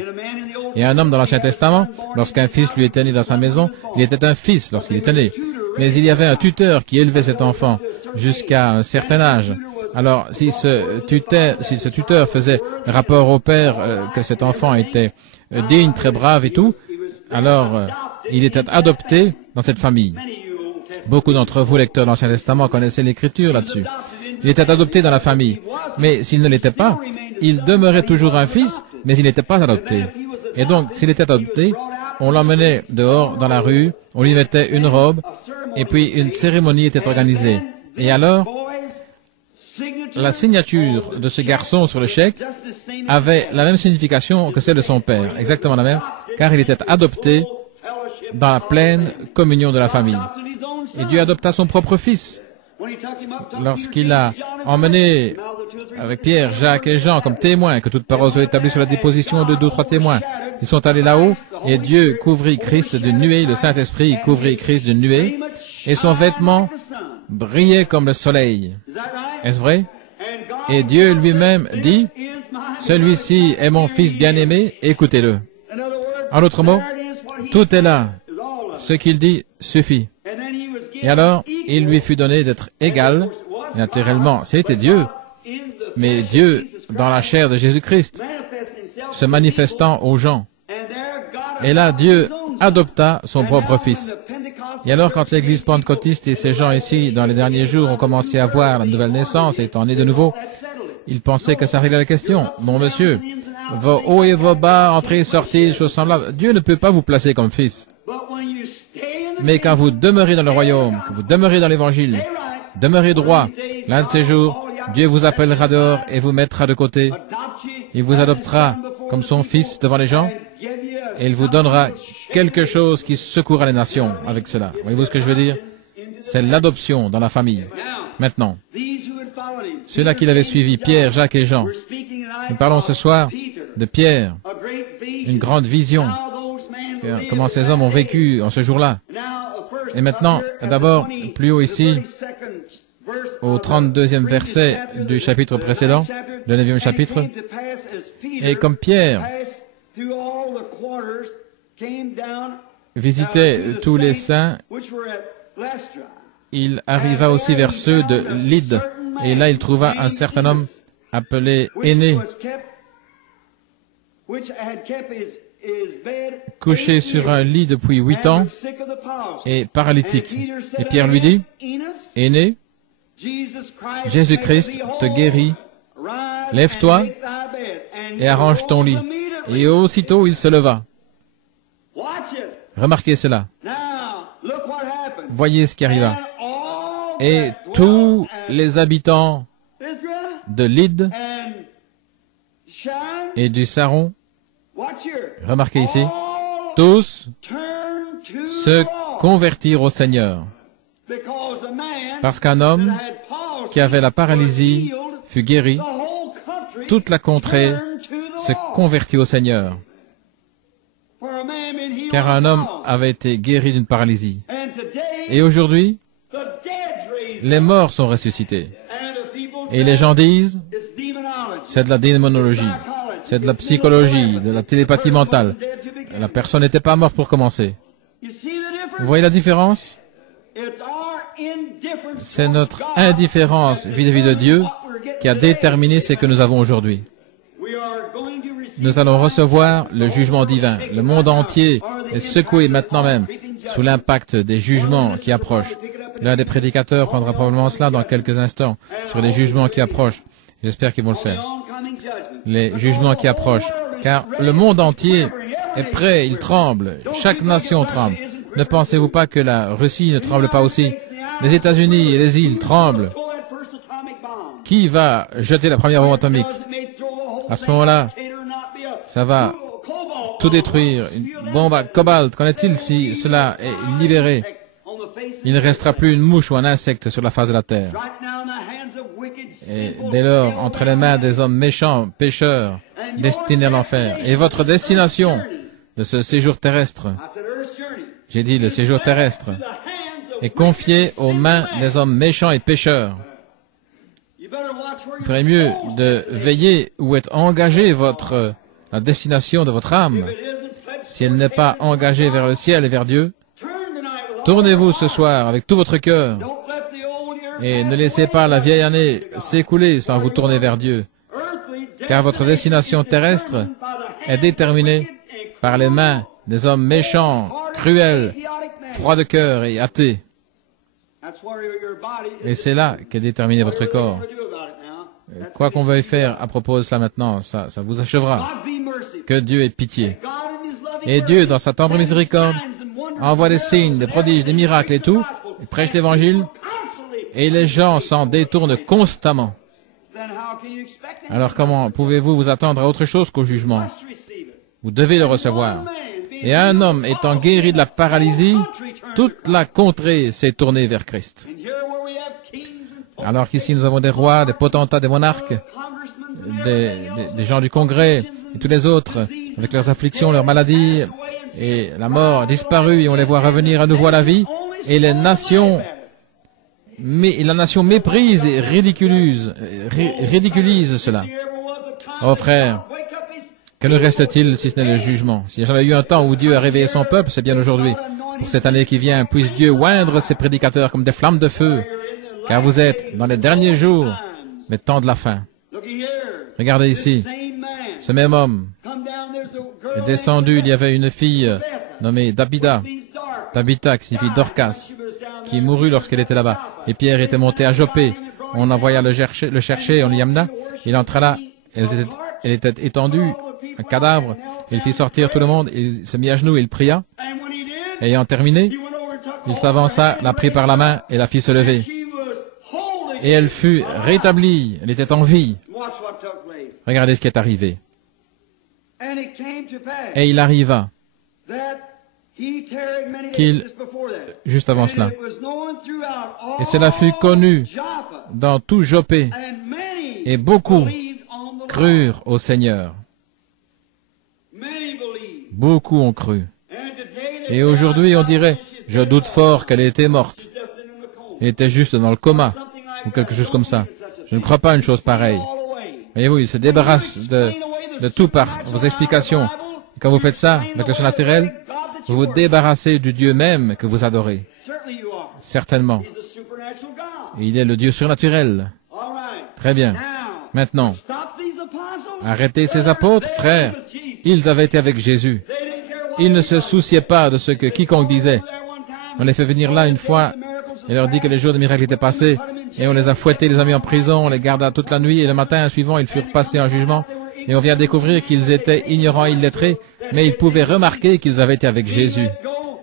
Et un homme dans l'Ancien Testament, lorsqu'un fils lui était né dans sa maison, il était un fils lorsqu'il était né. Mais il y avait un tuteur qui élevait cet enfant jusqu'à un certain âge. Alors, si ce tuteur faisait rapport au père que cet enfant était digne, très brave et tout, alors il était adopté dans cette famille. Beaucoup d'entre vous, lecteurs de l'Ancien Testament, connaissaient l'Écriture là-dessus. Il était adopté dans la famille. Mais s'il ne l'était pas, il demeurait toujours un fils, mais il n'était pas adopté. Et donc, s'il était adopté, on l'emmenait dehors, dans la rue, on lui mettait une robe, et puis une cérémonie était organisée. Et alors, la signature de ce garçon sur le chèque avait la même signification que celle de son père, exactement la même, car il était adopté dans la pleine communion de la famille. Et Dieu adopta son propre fils. Lorsqu'il a emmené avec Pierre, Jacques et Jean comme témoins, que toute parole soit établie sur la déposition de 2 ou 3 témoins, ils sont allés là-haut, et Dieu couvrit Christ d'une nuée, le Saint-Esprit couvrit Christ d'une nuée, et son vêtement brillait comme le soleil. Est-ce vrai? Et Dieu lui-même dit, « Celui-ci est mon fils bien-aimé, écoutez-le. » En d'autres mots, tout est là. Ce qu'il dit suffit. Et alors, il lui fut donné d'être égal. Naturellement, c'était Dieu, mais Dieu dans la chair de Jésus-Christ, se manifestant aux gens. Et là, Dieu adopta son propre fils. Et alors, quand l'Église pentecôtiste et ces gens ici, dans les derniers jours, ont commencé à voir la nouvelle naissance, étant nés de nouveau, ils pensaient que ça réglait la question. Non, monsieur, vos hauts et vos bas, entrées, sorties, choses semblables, Dieu ne peut pas vous placer comme fils. Mais quand vous demeurez dans le royaume, que vous demeurez dans l'Évangile, demeurez droit, l'un de ces jours, Dieu vous appellera dehors et vous mettra de côté. Il vous adoptera comme son fils devant les gens et il vous donnera quelque chose qui secouera les nations avec cela. Voyez-vous ce que je veux dire? C'est l'adoption dans la famille. Maintenant, ceux-là qui l'avaient suivi, Pierre, Jacques et Jean, nous parlons ce soir de Pierre, une grande vision. Comment ces hommes ont vécu en ce jour-là. Et maintenant, d'abord, plus haut ici, au 32e verset du chapitre précédent, le 9e chapitre, et comme Pierre visitait tous les saints, il arriva aussi vers ceux de Lyde, et là il trouva un certain homme appelé Énée, couché sur un lit depuis 8 ans et paralytique. Et Pierre lui dit, Énée, Jésus-Christ te guérit, lève-toi et arrange ton lit. Et aussitôt il se leva. Remarquez cela. Voyez ce qui arriva. Et tous les habitants de Lyde et du Saron, remarquez ici, tous se convertirent au Seigneur. Parce qu'un homme qui avait la paralysie fut guéri, toute la contrée se convertit au Seigneur. Car un homme avait été guéri d'une paralysie. Et aujourd'hui, les morts sont ressuscités. Et les gens disent, c'est de la démonologie, c'est de la psychologie, de la télépathie mentale. La personne n'était pas morte pour commencer. Vous voyez la différence? C'est notre indifférence vis-à-vis de Dieu qui a déterminé ce que nous avons aujourd'hui. Nous allons recevoir le jugement divin. Le monde entier est secoué maintenant même sous l'impact des jugements qui approchent. L'un des prédicateurs prendra probablement cela dans quelques instants sur les jugements qui approchent. J'espère qu'ils vont le faire. Les jugements qui approchent. Car le monde entier est prêt, il tremble. Chaque nation tremble. Ne pensez-vous pas que la Russie ne tremble pas aussi? Les États-Unis et les îles tremblent. Qui va jeter la première bombe atomique? À ce moment-là, ça va tout détruire. Une bombe à cobalt, qu'en est-il si cela est libéré? Il ne restera plus une mouche ou un insecte sur la face de la terre. Et dès lors, entre les mains des hommes méchants, pécheurs, destinés à l'enfer, et votre destination de ce séjour terrestre, j'ai dit le séjour terrestre, est confiée aux mains des hommes méchants et pécheurs. Il ferait mieux de veiller où est engagée la destination de votre âme. Si elle n'est pas engagée vers le ciel et vers Dieu, tournez-vous ce soir avec tout votre cœur et ne laissez pas la vieille année s'écouler sans vous tourner vers Dieu, car votre destination terrestre est déterminée par les mains des hommes méchants, cruels, froids de cœur et athées. Et c'est là qu'est déterminé votre corps. Quoi qu'on veuille faire à propos de cela maintenant, ça vous achèvera. Que Dieu ait pitié. Et Dieu, dans sa tendre miséricorde, envoie des signes, des prodiges, des miracles et tout, il prêche l'Évangile, et les gens s'en détournent constamment. Alors comment pouvez-vous vous attendre à autre chose qu'au jugement? Vous devez le recevoir. Et un homme étant guéri de la paralysie, toute la contrée s'est tournée vers Christ. Alors qu'ici nous avons des rois, des potentats, des monarques, des gens du Congrès et tous les autres, avec leurs afflictions, leurs maladies, et la mort disparue, et on les voit revenir à nouveau à la vie, et les nations, la nation méprise et ridiculise cela. Oh frère, que nous reste-t-il si ce n'est le jugement? S'il n'y a jamais eu un temps où Dieu a réveillé son peuple, c'est bien aujourd'hui. Pour cette année qui vient, puisse Dieu oindre ses prédicateurs comme des flammes de feu, car vous êtes dans les derniers jours, les temps de la fin. Regardez ici, ce même homme est descendu, il y avait une fille nommée Tabitha qui signifie Dorcas, qui mourut lorsqu'elle était là-bas. Et Pierre était monté à Joppé, on envoya le chercher, on l'y amena, il entra là, elle était étendue, un cadavre, il fit sortir tout le monde, il se mit à genoux, il pria. Ayant terminé, il s'avança, la prit par la main et la fit se lever. Et elle fut rétablie, elle était en vie. Regardez ce qui est arrivé. Et il arriva juste avant cela, et cela fut connu dans tout Joppé, et beaucoup crurent au Seigneur. Beaucoup ont cru. Et aujourd'hui, on dirait, je doute fort qu'elle ait été morte. Elle était juste dans le coma, ou quelque chose comme ça. Je ne crois pas à une chose pareille. Voyez-vous, il se débarrasse de tout par vos explications. Et quand vous faites ça, avec le naturel, vous vous débarrassez du Dieu même que vous adorez. Certainement. Il est le Dieu surnaturel. Très bien. Maintenant, arrêtez ces apôtres, frères. Ils avaient été avec Jésus. Ils ne se souciaient pas de ce que quiconque disait. On les fait venir là une fois et leur dit que les jours de miracles étaient passés et on les a fouettés, les a mis en prison, on les garda toute la nuit et le matin suivant ils furent passés en jugement et on vient découvrir qu'ils étaient ignorants et illettrés, mais ils pouvaient remarquer qu'ils avaient été avec Jésus.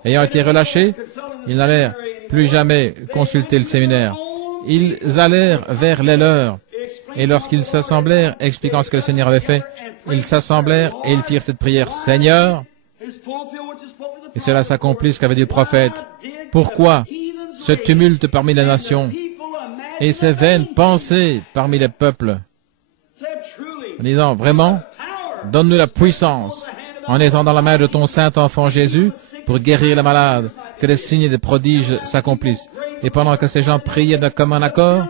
Ayant été relâchés, ils n'allèrent plus jamais consulter le séminaire. Ils allèrent vers les leurs et lorsqu'ils s'assemblèrent, expliquant ce que le Seigneur avait fait, ils s'assemblèrent et ils firent cette prière, Seigneur, et cela s'accomplit ce qu'avait dit le prophète. Pourquoi ce tumulte parmi les nations et ces vaines pensées parmi les peuples? En disant, vraiment, donne-nous la puissance en étant dans la main de ton saint enfant Jésus pour guérir les malades, que des signes et des prodiges s'accomplissent. Et pendant que ces gens priaient d'un commun accord,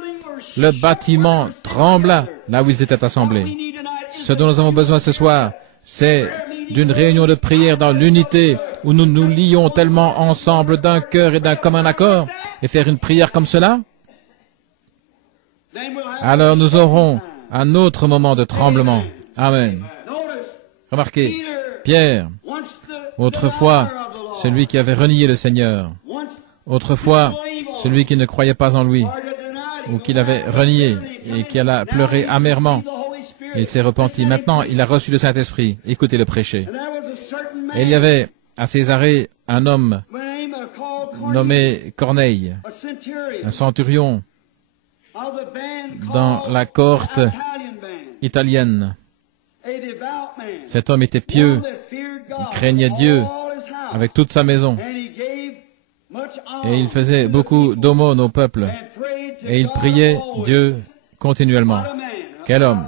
le bâtiment trembla là où ils étaient assemblés. Ce dont nous avons besoin ce soir, c'est d'une réunion de prière dans l'unité où nous nous lions tellement ensemble d'un cœur et d'un commun accord et faire une prière comme cela. Alors nous aurons un autre moment de tremblement. Amen. Remarquez, Pierre, autrefois, celui qui avait renié le Seigneur, autrefois, celui qui ne croyait pas en lui, ou qui l'avait renié et qui alla pleurer amèrement, il s'est repenti. Maintenant, il a reçu le Saint-Esprit. Écoutez le prêcher. Et il y avait à Césarée un homme nommé Corneille, un centurion dans la cohorte italienne. Cet homme était pieux, il craignait Dieu avec toute sa maison. Et il faisait beaucoup d'aumônes au peuple. Et il priait Dieu continuellement. Quel homme!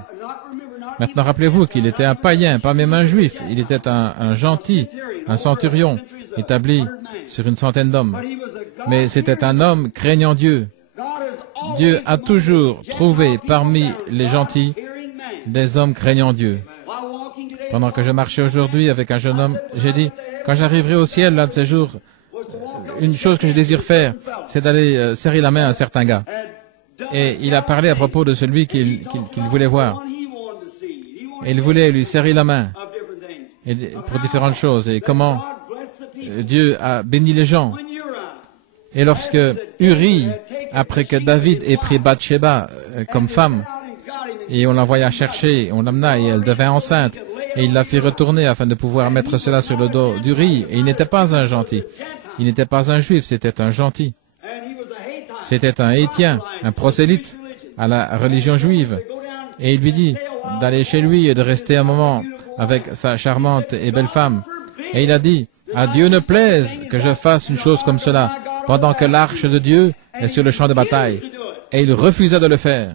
Maintenant, rappelez-vous qu'il était un païen, pas même un juif. Il était un gentil, un centurion, établi sur une centaine d'hommes. Mais c'était un homme craignant Dieu. Dieu a toujours trouvé parmi les gentils des hommes craignant Dieu. Pendant que je marchais aujourd'hui avec un jeune homme, j'ai dit, quand j'arriverai au ciel l'un de ces jours, une chose que je désire faire, c'est d'aller serrer la main à un certain gars. Et il a parlé à propos de celui qu'il voulait voir. Et il voulait lui serrer la main et pour différentes choses. Et comment Dieu a béni les gens. Et lorsque Uri, après que David ait pris Bathsheba comme femme, et on l'envoya chercher, on l'amena et elle devint enceinte, et il la fit retourner afin de pouvoir mettre cela sur le dos d'Uri. Et il n'était pas un gentil. Il n'était pas un juif, c'était un gentil. C'était un Hétien, un prosélyte à la religion juive. Et il lui dit d'aller chez lui et de rester un moment avec sa charmante et belle femme. Et il a dit, à Dieu ne plaise que je fasse une chose comme cela, pendant que l'arche de Dieu est sur le champ de bataille. Et il refusa de le faire.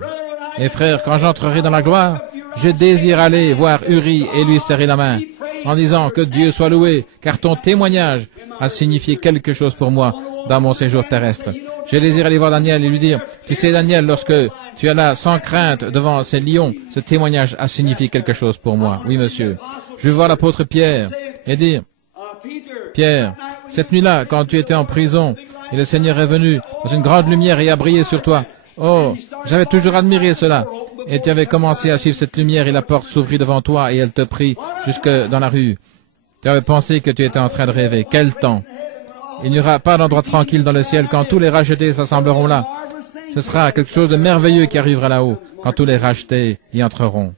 Et frère, quand j'entrerai dans la gloire, je désire aller voir Uri et lui serrer la main, en disant que Dieu soit loué, car ton témoignage a signifié quelque chose pour moi dans mon séjour terrestre. Je désire aller voir Daniel et lui dire, tu sais Daniel, lorsque tu es là sans crainte devant ces lions, ce témoignage a signifié quelque chose pour moi. Oui, monsieur. Je vais voir l'apôtre Pierre et dire, Pierre, cette nuit-là, quand tu étais en prison, et le Seigneur est venu dans une grande lumière et a brillé sur toi. Oh, j'avais toujours admiré cela. Et tu avais commencé à suivre cette lumière et la porte s'ouvrit devant toi et elle te prit jusque dans la rue. Tu avais pensé que tu étais en train de rêver. Quel temps! Il n'y aura pas d'endroit tranquille dans le ciel quand tous les rachetés s'assembleront là. Ce sera quelque chose de merveilleux qui arrivera là-haut quand tous les rachetés y entreront.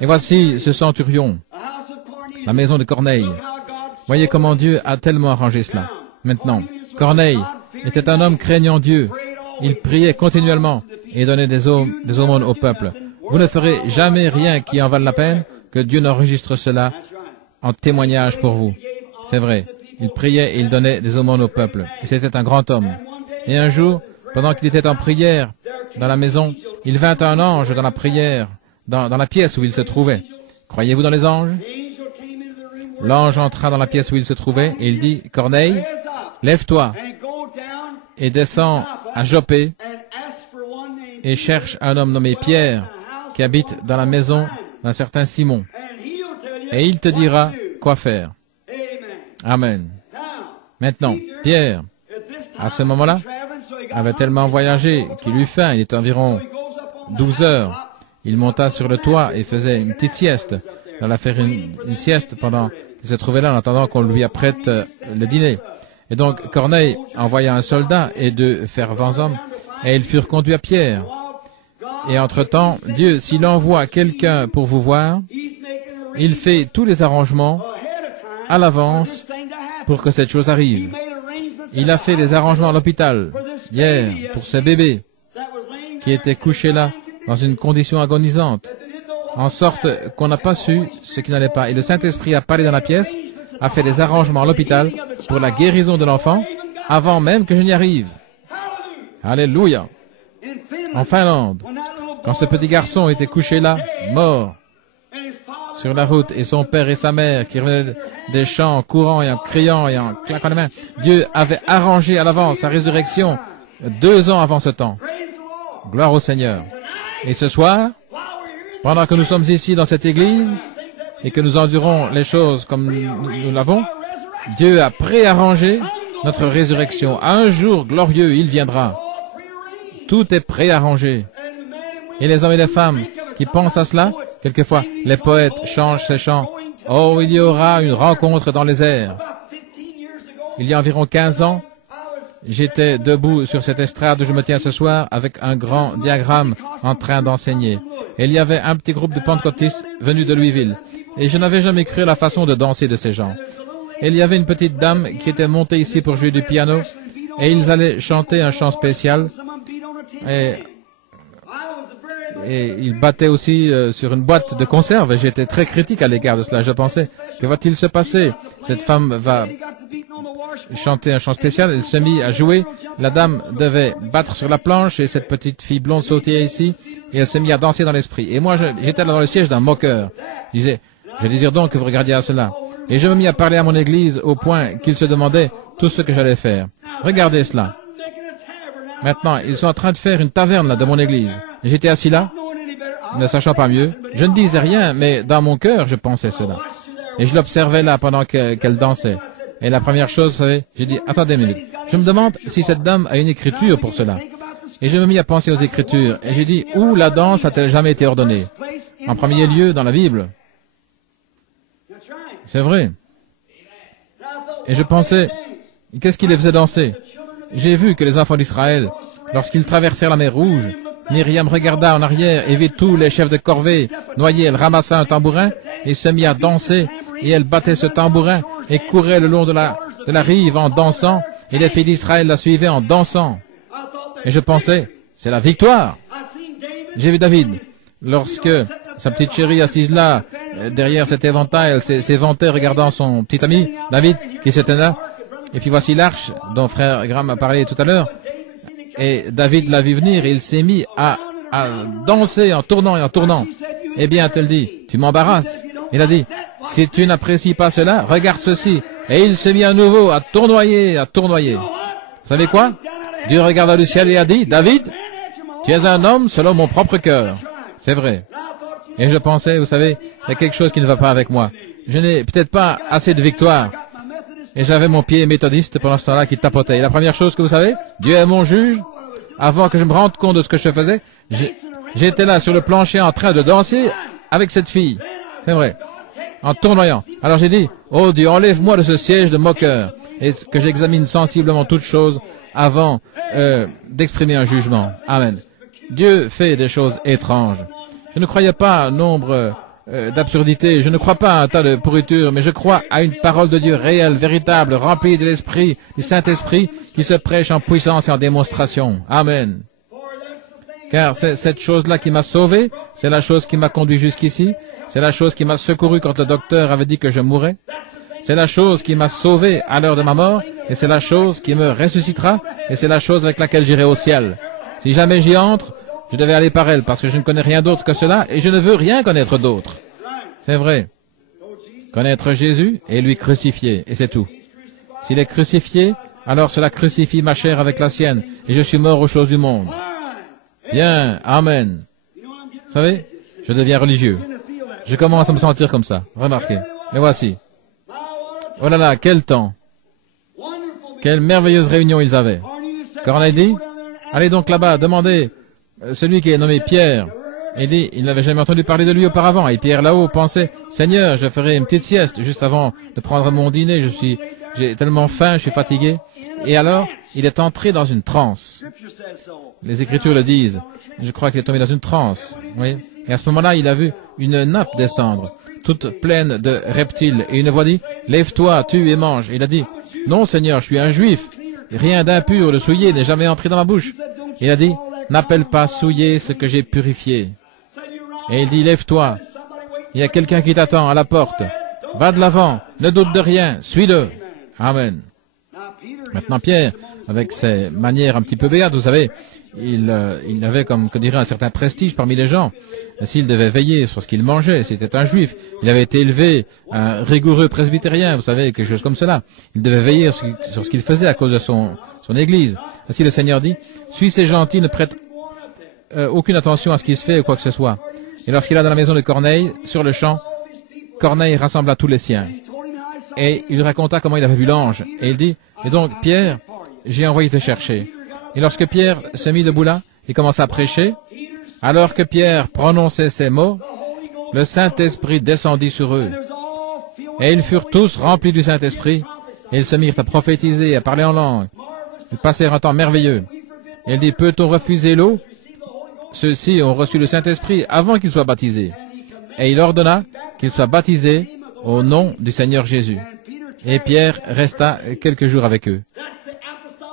Et voici ce centurion, la maison de Corneille. Voyez comment Dieu a tellement arrangé cela. Maintenant, Corneille était un homme craignant Dieu. Il priait continuellement et donnait des aumônes au peuple. Vous ne ferez jamais rien qui en vale la peine que Dieu n'enregistre cela en témoignage pour vous. C'est vrai. Il priait et il donnait des aumônes au peuple. Et c'était un grand homme. Et un jour, pendant qu'il était en prière dans la maison, il vint un ange dans la prière, dans la pièce où il se trouvait. Croyez-vous dans les anges? L'ange entra dans la pièce où il se trouvait et il dit, « Corneille, lève-toi et descends à Joppé et cherche un homme nommé Pierre qui habite dans la maison d'un certain Simon. Et il te dira quoi faire. » Amen. Maintenant, Pierre, à ce moment-là, avait tellement voyagé qu'il eut faim. Il était environ 12 heures. Il monta sur le toit et faisait une petite sieste. Il allait faire une sieste pendant qu'il se trouvait là en attendant qu'on lui apprête le dîner. Et donc, Corneille envoya un soldat et deux fervents hommes, et ils furent conduits à Pierre. Et entre-temps, Dieu, s'il envoie quelqu'un pour vous voir, il fait tous les arrangements à l'avance pour que cette chose arrive. Il a fait les arrangements à l'hôpital, hier, pour ce bébé qui était couché là, dans une condition agonisante, en sorte qu'on n'a pas su ce qui n'allait pas. Et le Saint-Esprit a parlé dans la pièce, a fait des arrangements à l'hôpital pour la guérison de l'enfant, avant même que je n'y arrive. Alléluia. En Finlande, quand ce petit garçon était couché là, mort, sur la route, et son père et sa mère qui revenaient des champs en courant et en criant et en claquant les mains, Dieu avait arrangé à l'avance sa résurrection 2 ans avant ce temps. Gloire au Seigneur. Et ce soir, pendant que nous sommes ici dans cette église et que nous endurons les choses comme nous l'avons, Dieu a préarrangé notre résurrection. À un jour glorieux, il viendra. Tout est préarrangé. Et les hommes et les femmes qui pensent à cela, quelquefois, les poètes changent ces chants. Oh, il y aura une rencontre dans les airs. Il y a environ 15 ans, j'étais debout sur cette estrade où je me tiens ce soir avec un grand diagramme en train d'enseigner. Et il y avait un petit groupe de pentecôtistes venus de Louisville. Et je n'avais jamais cru à la façon de danser de ces gens. Et il y avait une petite dame qui était montée ici pour jouer du piano. Et ils allaient chanter un chant spécial. Et ils battaient aussi sur une boîte de conserve. Et j'étais très critique à l'égard de cela. Je pensais, que va-t-il se passer? Cette femme va chanter un chant spécial. Elle se mit à jouer. La dame devait battre sur la planche et cette petite fille blonde sautait ici. Et elle se mit à danser dans l'esprit. Et moi, j'étais là dans le siège d'un moqueur. Je désire donc que vous regardiez à cela. Et je me mis à parler à mon église au point qu'ils se demandaient tout ce que j'allais faire. Regardez cela. Maintenant, ils sont en train de faire une taverne là de mon église. J'étais assis là, ne sachant pas mieux. Je ne disais rien, mais dans mon cœur, je pensais cela. Et je l'observais là pendant qu'elle dansait. Et la première chose, vous savez, j'ai dit, attendez une minute. Je me demande si cette dame a une écriture pour cela. Et je me mis à penser aux écritures. Et j'ai dit, où la danse a-t-elle jamais été ordonnée? En premier lieu, dans la Bible. C'est vrai. Et je pensais, qu'est-ce qui les faisait danser? J'ai vu que les enfants d'Israël, lorsqu'ils traversèrent la mer Rouge, Myriam regarda en arrière et vit tous les chefs de corvée noyés. Elle ramassa un tambourin et se mit à danser, et elle battait ce tambourin et courait le long de la rive en dansant, et les filles d'Israël la suivaient en dansant. Et je pensais, c'est la victoire. J'ai vu David, lorsque sa petite chérie assise là, derrière cet éventail, elle s'éventait regardant son petit ami, David, qui se tenait là. Et puis voici l'arche dont frère Graham a parlé tout à l'heure. Et David l'a vu venir et il s'est mis à danser en tournant et en tournant. Eh bien, elle dit, tu m'embarrasses. Il a dit, si tu n'apprécies pas cela, regarde ceci. Et il s'est mis à nouveau à tournoyer, à tournoyer. Vous savez quoi? Dieu regarda du ciel et a dit, David, tu es un homme selon mon propre cœur. C'est vrai. Et je pensais, vous savez, il y a quelque chose qui ne va pas avec moi. Je n'ai peut-être pas assez de victoire. Et j'avais mon pied méthodiste pendant ce temps-là qui tapotait. Et la première chose que vous savez, Dieu est mon juge. Avant que je me rende compte de ce que je faisais, j'étais là sur le plancher en train de danser avec cette fille. C'est vrai. En tournoyant. Alors j'ai dit, oh Dieu, enlève-moi de ce siège de moqueur. Et que j'examine sensiblement toutes choses avant d'exprimer un jugement. Amen. Dieu fait des choses étranges. Je ne croyais pas à un nombre d'absurdités. Je ne crois pas à un tas de pourritures, mais je crois à une parole de Dieu réelle, véritable, remplie de l'Esprit, du Saint-Esprit, qui se prêche en puissance et en démonstration. Amen. Car c'est cette chose-là qui m'a sauvé, c'est la chose qui m'a conduit jusqu'ici, c'est la chose qui m'a secouru quand le docteur avait dit que je mourrais, c'est la chose qui m'a sauvé à l'heure de ma mort, et c'est la chose qui me ressuscitera, et c'est la chose avec laquelle j'irai au ciel. Si jamais j'y entre, je devais aller par elle, parce que je ne connais rien d'autre que cela, et je ne veux rien connaître d'autre. C'est vrai. Connaître Jésus et lui crucifier, et c'est tout. S'il est crucifié, alors cela crucifie ma chair avec la sienne, et je suis mort aux choses du monde. Bien, amen. Vous savez, je deviens religieux. Je commence à me sentir comme ça. Remarquez. Mais voici. Oh là là, quel temps! Quelle merveilleuse réunion ils avaient. Corneille dit, allez donc là-bas, demandez celui qui est nommé Pierre. Il dit, il n'avait jamais entendu parler de lui auparavant. Et Pierre là-haut pensait, Seigneur, je ferai une petite sieste juste avant de prendre mon dîner. J'ai tellement faim, je suis fatigué. Et alors, il est entré dans une transe. Les Écritures le disent. Je crois qu'il est tombé dans une transe. Oui. Et à ce moment-là, il a vu une nappe descendre, toute pleine de reptiles. Et une voix dit, lève-toi, tue et mange. Et il a dit, non, Seigneur, je suis un juif. Rien d'impur, de souillé n'est jamais entré dans ma bouche. Il a dit, n'appelle pas souillé ce que j'ai purifié. Et il dit, lève-toi. Il y a quelqu'un qui t'attend à la porte. Va de l'avant, ne doute de rien, suis-le. Amen. Maintenant, Pierre, avec ses manières un petit peu béates, vous savez, il avait, comme que dirait, un certain prestige parmi les gens. S'il devait veiller sur ce qu'il mangeait, c'était un juif. Il avait été élevé, un rigoureux presbytérien, vous savez, quelque chose comme cela. Il devait veiller sur ce qu'il faisait à cause de son église. Ainsi, le Seigneur dit, suis ces gentils, ne prête aucune attention à ce qui se fait ou quoi que ce soit. Et lorsqu'il est dans la maison de Corneille, sur le champ, Corneille rassembla tous les siens. Et il raconta comment il avait vu l'ange. Et il dit, et donc, Pierre, j'ai envoyé te chercher. Et lorsque Pierre se mit debout là, il commença à prêcher. Alors que Pierre prononçait ces mots, le Saint-Esprit descendit sur eux. Et ils furent tous remplis du Saint-Esprit, et ils se mirent à prophétiser et à parler en langue. Ils passèrent un temps merveilleux. Et il dit, peut-on refuser l'eau? Ceux-ci ont reçu le Saint-Esprit avant qu'ils soient baptisés. Et il ordonna qu'ils soient baptisés au nom du Seigneur Jésus. Et Pierre resta quelques jours avec eux.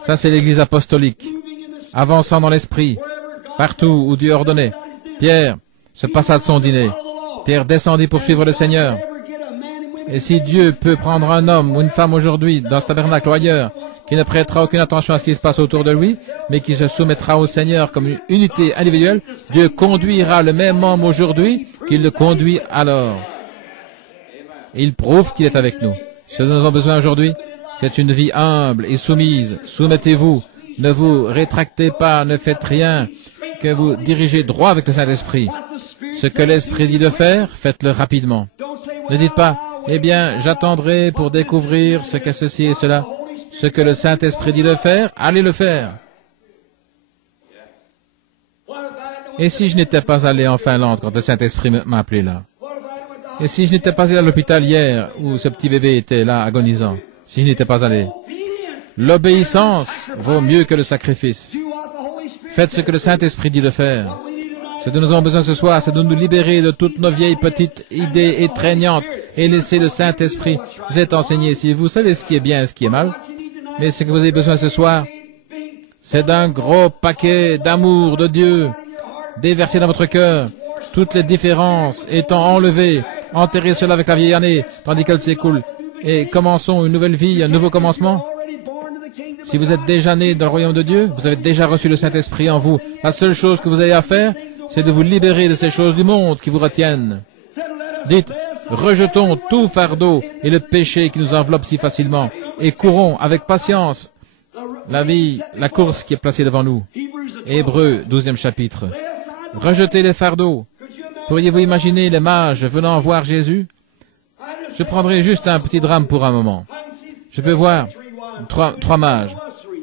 Ça, c'est l'Église apostolique, avançant dans l'Esprit, partout où Dieu ordonnait. Pierre se passa de son dîner. Pierre descendit pour suivre le Seigneur. Et si Dieu peut prendre un homme ou une femme aujourd'hui, dans ce tabernacle ou ailleurs, qui ne prêtera aucune attention à ce qui se passe autour de lui, mais qui se soumettra au Seigneur comme une unité individuelle, Dieu conduira le même homme aujourd'hui qu'il le conduit alors. Il prouve qu'il est avec nous. Ce dont nous avons besoin aujourd'hui, c'est une vie humble et soumise. Soumettez-vous. Ne vous rétractez pas, ne faites rien, que vous dirigez droit avec le Saint-Esprit. Ce que l'Esprit dit de faire, faites-le rapidement. Ne dites pas, eh bien, j'attendrai pour découvrir ce qu'est ceci et cela. Ce que le Saint-Esprit dit de faire, allez le faire. Et si je n'étais pas allé en Finlande quand le Saint-Esprit m'a appelé là? Et si je n'étais pas allé à l'hôpital hier, où ce petit bébé était là, agonisant? Si je n'étais pas allé? L'obéissance vaut mieux que le sacrifice. Faites ce que le Saint-Esprit dit de faire. Ce dont nous avons besoin ce soir, c'est de nous libérer de toutes nos vieilles petites idées étreignantes et laisser le Saint-Esprit vous êtes enseigné ici. Vous savez ce qui est bien et ce qui est mal. Mais ce que vous avez besoin ce soir, c'est d'un gros paquet d'amour de Dieu déversé dans votre cœur. Toutes les différences étant enlevées, enterrez cela avec la vieille année, tandis qu'elle s'écoule. Et commençons une nouvelle vie, un nouveau commencement. Si vous êtes déjà né dans le royaume de Dieu, vous avez déjà reçu le Saint-Esprit en vous. La seule chose que vous avez à faire, c'est de vous libérer de ces choses du monde qui vous retiennent. Dites, rejetons tout fardeau et le péché qui nous enveloppe si facilement, et courons avec patience la vie, la course qui est placée devant nous. Hébreux, 12e chapitre. Rejetez les fardeaux. Pourriez-vous imaginer les mages venant voir Jésus? Je prendrai juste un petit drame pour un moment. Je peux voir trois mages.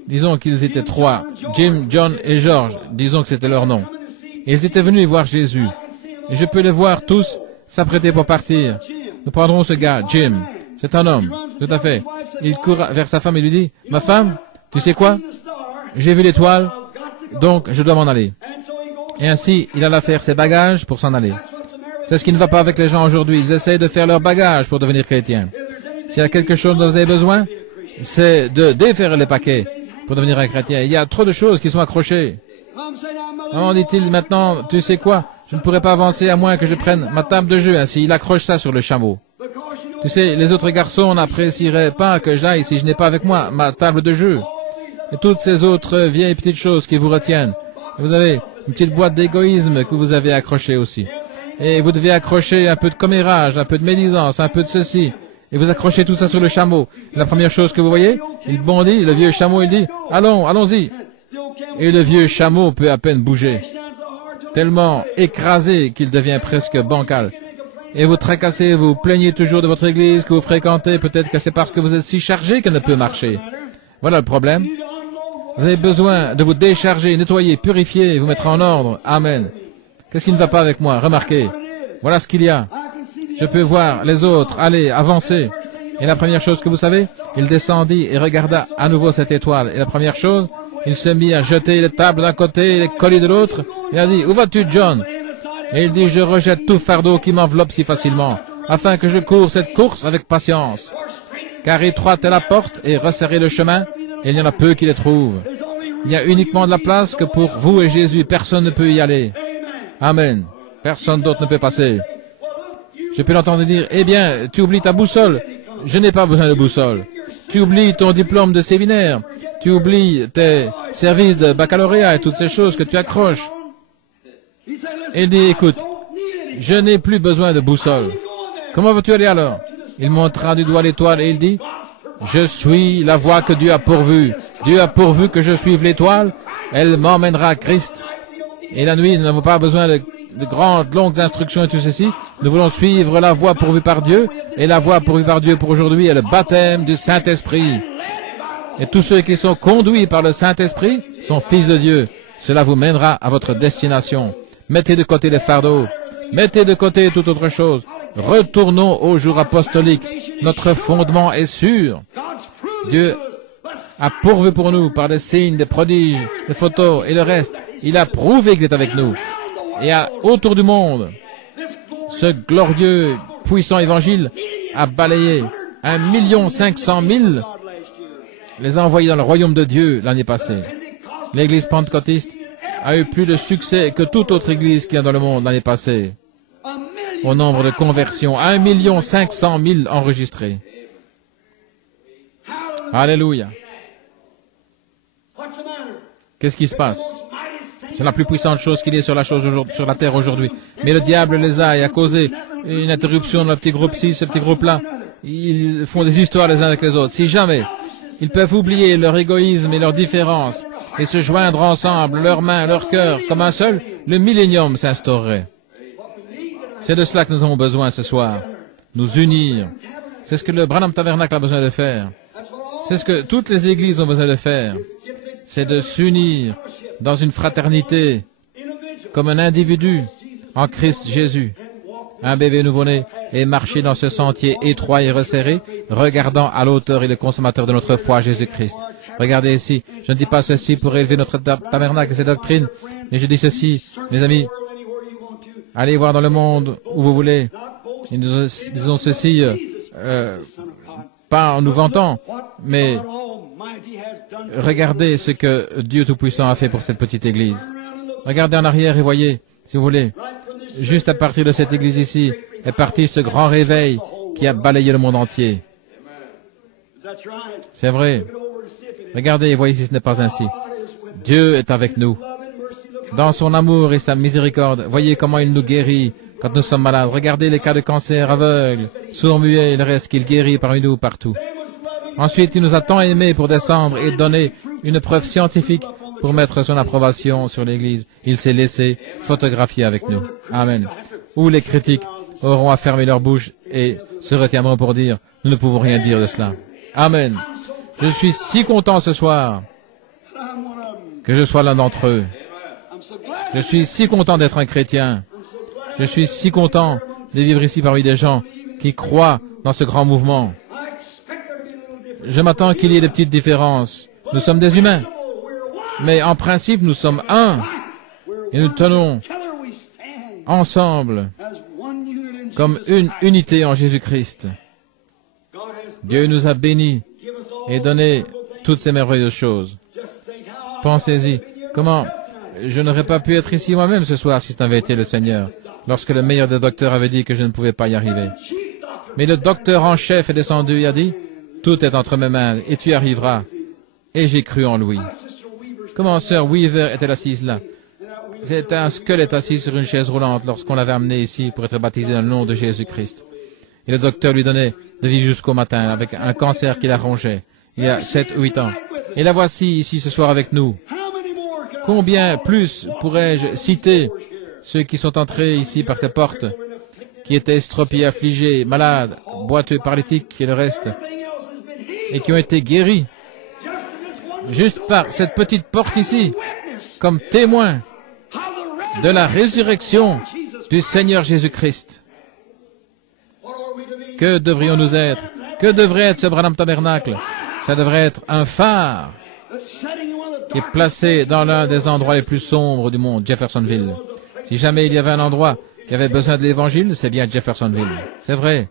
Disons qu'ils étaient trois. Jim, John et George. Disons que c'était leur nom. Et ils étaient venus voir Jésus. Et je peux les voir tous s'apprêter pour partir. Nous prendrons ce gars, Jim. C'est un homme. Tout à fait. Il court vers sa femme et lui dit, « Ma femme, tu sais quoi? J'ai vu l'étoile, donc je dois m'en aller. » Et ainsi, il alla faire ses bagages pour s'en aller. C'est ce qui ne va pas avec les gens aujourd'hui. Ils essayent de faire leurs bagages pour devenir chrétiens. S'il y a quelque chose dont vous avez besoin, c'est de défaire les paquets pour devenir un chrétien. Il y a trop de choses qui sont accrochées. Maman, dit-il, maintenant, tu sais quoi? Je ne pourrai pas avancer à moins que je prenne ma table de jeu. Ainsi, il accroche ça sur le chameau. Tu sais, les autres garçons n'apprécieraient pas que j'aille si je n'ai pas avec moi ma table de jeu. Et toutes ces autres vieilles petites choses qui vous retiennent. Vous avez une petite boîte d'égoïsme que vous avez accrochée aussi. Et vous devez accrocher un peu de commérage, un peu de médisance, un peu de ceci. Et vous accrochez tout ça sur le chameau. Et la première chose que vous voyez, il bondit, le vieux chameau, il dit, « Allons, allons-y !» Et le vieux chameau peut à peine bouger, tellement écrasé qu'il devient presque bancal. et vous tracassez, vous plaignez toujours de votre église que vous fréquentez, peut-être que c'est parce que vous êtes si chargé qu'elle ne peut marcher. Voilà le problème. Vous avez besoin de vous décharger, nettoyer, purifier et vous mettre en ordre. Amen. Qu'est-ce qui ne va pas avec moi? Remarquez. Voilà ce qu'il y a. Je peux voir les autres aller, avancer. Et la première chose que vous savez, il descendit et regarda à nouveau cette étoile. Et la première chose, il se mit à jeter les tables d'un côté et les colis de l'autre. Il a dit, où vas-tu, John? Et il dit, je rejette tout fardeau qui m'enveloppe si facilement, afin que je cours cette course avec patience. Car étroite est la porte et resserré le chemin, et il y en a peu qui les trouvent. Il y a uniquement de la place que pour vous et Jésus, personne ne peut y aller. Amen. Personne d'autre ne peut passer. Je peux l'entendre dire, eh bien, tu oublies ta boussole. Je n'ai pas besoin de boussole. Tu oublies ton diplôme de séminaire. Tu oublies tes services de baccalauréat et toutes ces choses que tu accroches. Et il dit, écoute, je n'ai plus besoin de boussole. Comment veux-tu aller alors? Il montra du doigt l'étoile et il dit, je suis la voie que Dieu a pourvue. Dieu a pourvu que je suive l'étoile. Elle m'emmènera à Christ. Et la nuit, nous n'avons pas besoin de grandes, longues instructions et tout ceci. Nous voulons suivre la voie pourvue par Dieu. Et la voie pourvue par Dieu pour aujourd'hui est le baptême du Saint-Esprit. Et tous ceux qui sont conduits par le Saint-Esprit sont fils de Dieu. Cela vous mènera à votre destination. Mettez de côté les fardeaux. Mettez de côté toute autre chose. Retournons au jour apostolique. Notre fondement est sûr. Dieu a pourvu pour nous par des signes, des prodiges, des photos et le reste. Il a prouvé qu'il est avec nous. Et autour du monde, ce glorieux, puissant évangile a balayé 1 500 000, les a envoyés dans le royaume de Dieu l'année passée. L'église pentecôtiste a eu plus de succès que toute autre église qu'il y a dans le monde l'année passée. Au nombre de conversions, 1 500 000 enregistrés. Alléluia. Qu'est-ce qui se passe? C'est la plus puissante chose qu'il y ait sur la terre aujourd'hui. Mais le diable les a et a causé une interruption dans le petit groupe-ci, ce petit groupe-là. Ils font des histoires les uns avec les autres. Si jamais ils peuvent oublier leur égoïsme et leurs différences et se joindre ensemble, leurs mains, leur cœur, comme un seul, le millénium s'instaurerait. C'est de cela que nous avons besoin ce soir. Nous unir. C'est ce que le Branham Tabernacle a besoin de faire. C'est ce que toutes les églises ont besoin de faire. C'est de s'unir dans une fraternité, comme un individu, en Christ Jésus. Un bébé nouveau-né et marcher dans ce sentier étroit et resserré, regardant à l'auteur et le consommateur de notre foi, Jésus-Christ. Regardez ici, je ne dis pas ceci pour élever notre tabernacle et ses doctrines, mais je dis ceci, mes amis, allez voir dans le monde où vous voulez. Et nous disons ceci, pas en nous vantant, mais regardez ce que Dieu Tout-Puissant a fait pour cette petite église. Regardez en arrière et voyez, si vous voulez, juste à partir de cette église ici, est parti ce grand réveil qui a balayé le monde entier. C'est vrai. Regardez et voyez si ce n'est pas ainsi. Dieu est avec nous. Dans son amour et sa miséricorde, voyez comment il nous guérit quand nous sommes malades. Regardez les cas de cancer aveugles, sourds, muets et le reste qu'il guérit parmi nous partout. Ensuite, il nous a tant aimés pour descendre et donner une preuve scientifique pour mettre son approbation sur l'Église. Il s'est laissé photographier avec nous. Amen. Où les critiques auront à fermer leur bouche et se retiendront pour dire, nous ne pouvons rien dire de cela. Amen. Je suis si content ce soir que je sois l'un d'entre eux. Je suis si content d'être un chrétien. Je suis si content de vivre ici parmi des gens qui croient dans ce grand mouvement. Je m'attends qu'il y ait des petites différences. Nous sommes des humains. Mais en principe, nous sommes un. Et nous tenons ensemble comme une unité en Jésus-Christ. Dieu nous a bénis et donné toutes ces merveilleuses choses. Pensez-y. Comment je n'aurais pas pu être ici moi-même ce soir si ce n'avait été le Seigneur, lorsque le meilleur des docteurs avait dit que je ne pouvais pas y arriver. Mais le docteur en chef est descendu et a dit, tout est entre mes mains et tu y arriveras. Et j'ai cru en lui. Comment Sœur Weaver est-elle assise là? C'était un squelette assis sur une chaise roulante lorsqu'on l'avait amené ici pour être baptisé dans le nom de Jésus-Christ. Et le docteur lui donnait de vivre jusqu'au matin avec un cancer qui la rongeait il y a 7 ou 8 ans. Et la voici ici ce soir avec nous. Combien plus pourrais-je citer ceux qui sont entrés ici par ces portes, qui étaient estropiés, affligés, malades, boiteux, paralytiques et le reste, et qui ont été guéris juste par cette petite porte ici, comme témoins de la résurrection du Seigneur Jésus-Christ. Que devrions-nous être? Que devrait être ce Branham Tabernacle? Ça devrait être un phare qui est placé dans l'un des endroits les plus sombres du monde, Jeffersonville. Si jamais il y avait un endroit qui avait besoin de l'Évangile, c'est bien Jeffersonville. C'est vrai.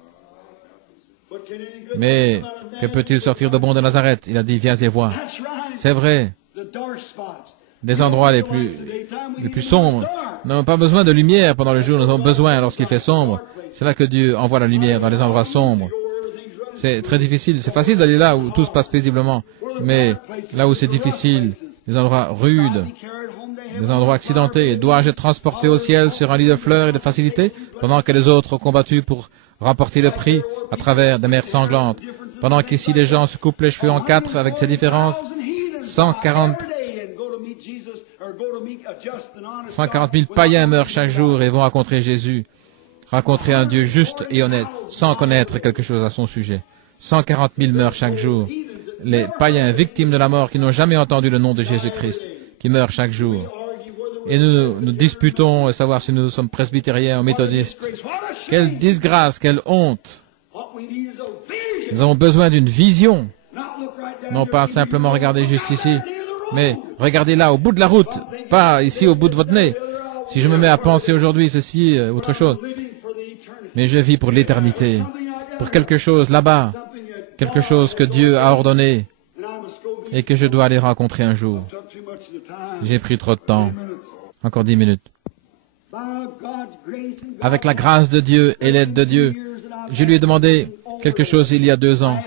Mais que peut-il sortir de bon de Nazareth? Il a dit, viens et vois. C'est vrai. Des endroits les plus sombres. Nous n'avons pas besoin de lumière pendant le jour, nous avons besoin lorsqu'il fait sombre. C'est là que Dieu envoie la lumière, dans les endroits sombres. C'est très difficile. C'est facile d'aller là où tout se passe paisiblement. Mais là où c'est difficile, des endroits rudes, des endroits accidentés, dois-je être transporté au ciel sur un lit de fleurs et de facilité, pendant que les autres ont combattu pour remporter le prix à travers des mers sanglantes, pendant qu'ici les gens se coupent les cheveux en quatre avec ces différences, 140 000 païens meurent chaque jour et vont rencontrer Jésus, rencontrer un Dieu juste et honnête, sans connaître quelque chose à son sujet. 140 000 meurent chaque jour. Les païens victimes de la mort qui n'ont jamais entendu le nom de Jésus-Christ, qui meurent chaque jour. Et nous disputons à savoir si nous sommes presbytériens ou méthodistes. Quelle disgrâce, quelle honte! Nous avons besoin d'une vision. Non pas simplement regarder juste ici, mais regardez là, au bout de la route, pas ici au bout de votre nez. Si je me mets à penser aujourd'hui ceci, autre chose, mais je vis pour l'éternité, pour quelque chose là-bas, quelque chose que Dieu a ordonné et que je dois aller rencontrer un jour. J'ai pris trop de temps. Encore 10 minutes. Avec la grâce de Dieu et l'aide de Dieu, je lui ai demandé quelque chose il y a 2 ans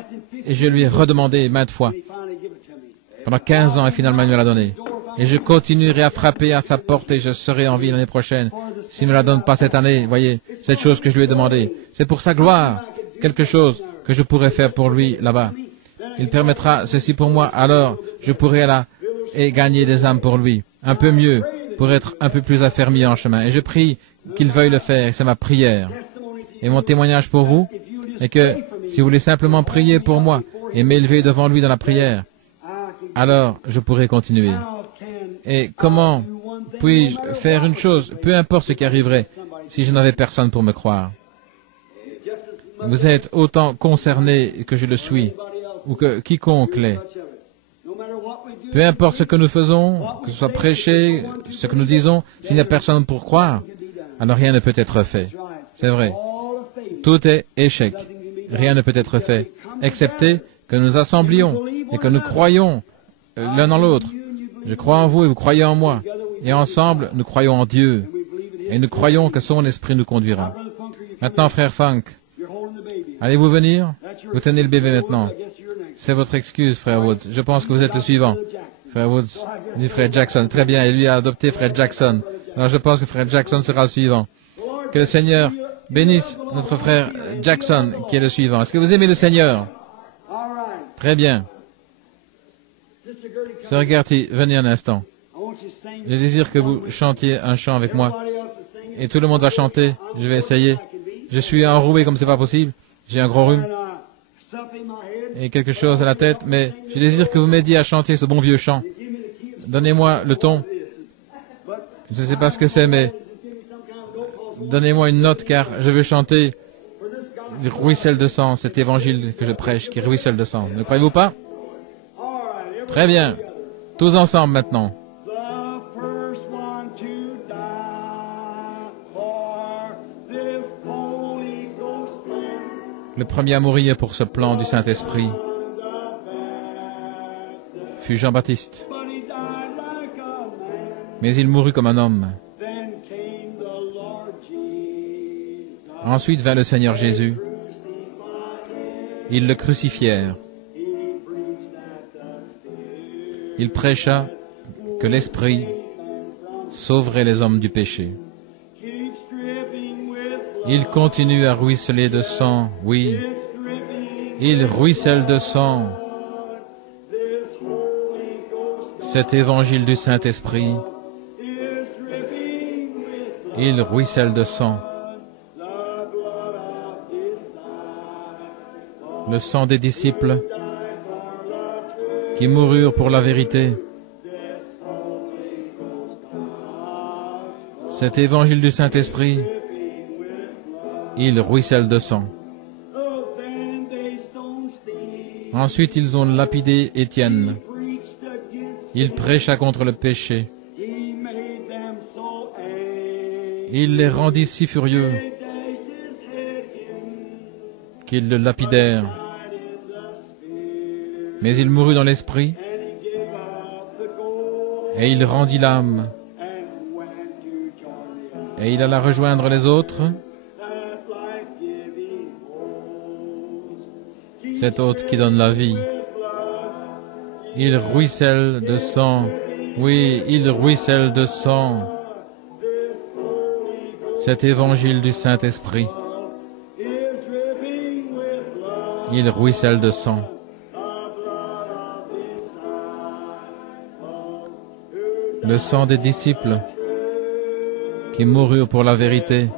et je lui ai redemandé maintes fois. Pendant 15 ans et finalement il me l'a donné. Et je continuerai à frapper à sa porte et je serai en vie l'année prochaine. S'il ne me la donne pas cette année, voyez, cette chose que je lui ai demandé, c'est pour sa gloire, quelque chose que je pourrais faire pour lui là-bas. Il permettra ceci pour moi, alors je pourrai là et gagner des âmes pour lui, un peu mieux, pour être un peu plus affermi en chemin. Et je prie qu'il veuille le faire, et c'est ma prière. Et mon témoignage pour vous est que si vous voulez simplement prier pour moi et m'élever devant lui dans la prière, alors je pourrai continuer. Et comment puis-je faire une chose, peu importe ce qui arriverait, si je n'avais personne pour me croire? Vous êtes autant concerné que je le suis, ou que quiconque l'est. Peu importe ce que nous faisons, que ce soit prêcher, ce que nous disons, s'il n'y a personne pour croire, alors rien ne peut être fait. C'est vrai. Tout est échec. Rien ne peut être fait, excepté que nous assemblions et que nous croyons l'un en l'autre. Je crois en vous et vous croyez en moi. Et ensemble, nous croyons en Dieu. Et nous croyons que son esprit nous conduira. Maintenant, frère Funk, allez-vous venir? Vous tenez le bébé maintenant. C'est votre excuse, frère Woods. Je pense que vous êtes le suivant. Frère Woods dit frère Jackson. Très bien, et lui a adopté frère Jackson. Alors je pense que frère Jackson sera le suivant. Que le Seigneur bénisse notre frère Jackson, qui est le suivant. Est-ce que vous aimez le Seigneur? Très bien. Sœur Gertie, venez un instant. Je désire que vous chantiez un chant avec moi. Et tout le monde va chanter. Je vais essayer. Je suis enroué comme c'est pas possible. J'ai un gros rhume. Et quelque chose à la tête, mais je désire que vous m'aidiez à chanter ce bon vieux chant. Donnez-moi le ton. Je ne sais pas ce que c'est, mais donnez-moi une note, car je veux chanter le ruisselle de sang, cet évangile que je prêche, qui ruisselle de sang. Ne croyez-vous pas? Très bien. Tous ensemble maintenant. Le premier à mourir pour ce plan du Saint-Esprit fut Jean-Baptiste. Mais il mourut comme un homme. Ensuite vint le Seigneur Jésus. Ils le crucifièrent. Il prêcha que l'Esprit sauverait les hommes du péché. Il continue à ruisseler de sang, oui. Il ruisselle de sang. Cet évangile du Saint-Esprit, il ruisselle de sang. le sang des disciples qui moururent pour la vérité. Cet évangile du Saint-Esprit, il ruisselle de sang. Ensuite, ils ont lapidé Étienne. Il prêcha contre le péché. Il les rendit si furieux qu'ils le lapidèrent. Mais il mourut dans l'esprit et il rendit l'âme. Et il alla rejoindre les autres, cet hôte qui donne la vie. Il ruisselle de sang. Oui, il ruisselle de sang. Cet évangile du Saint-Esprit, il ruisselle de sang. Le sang des disciples qui moururent pour la vérité.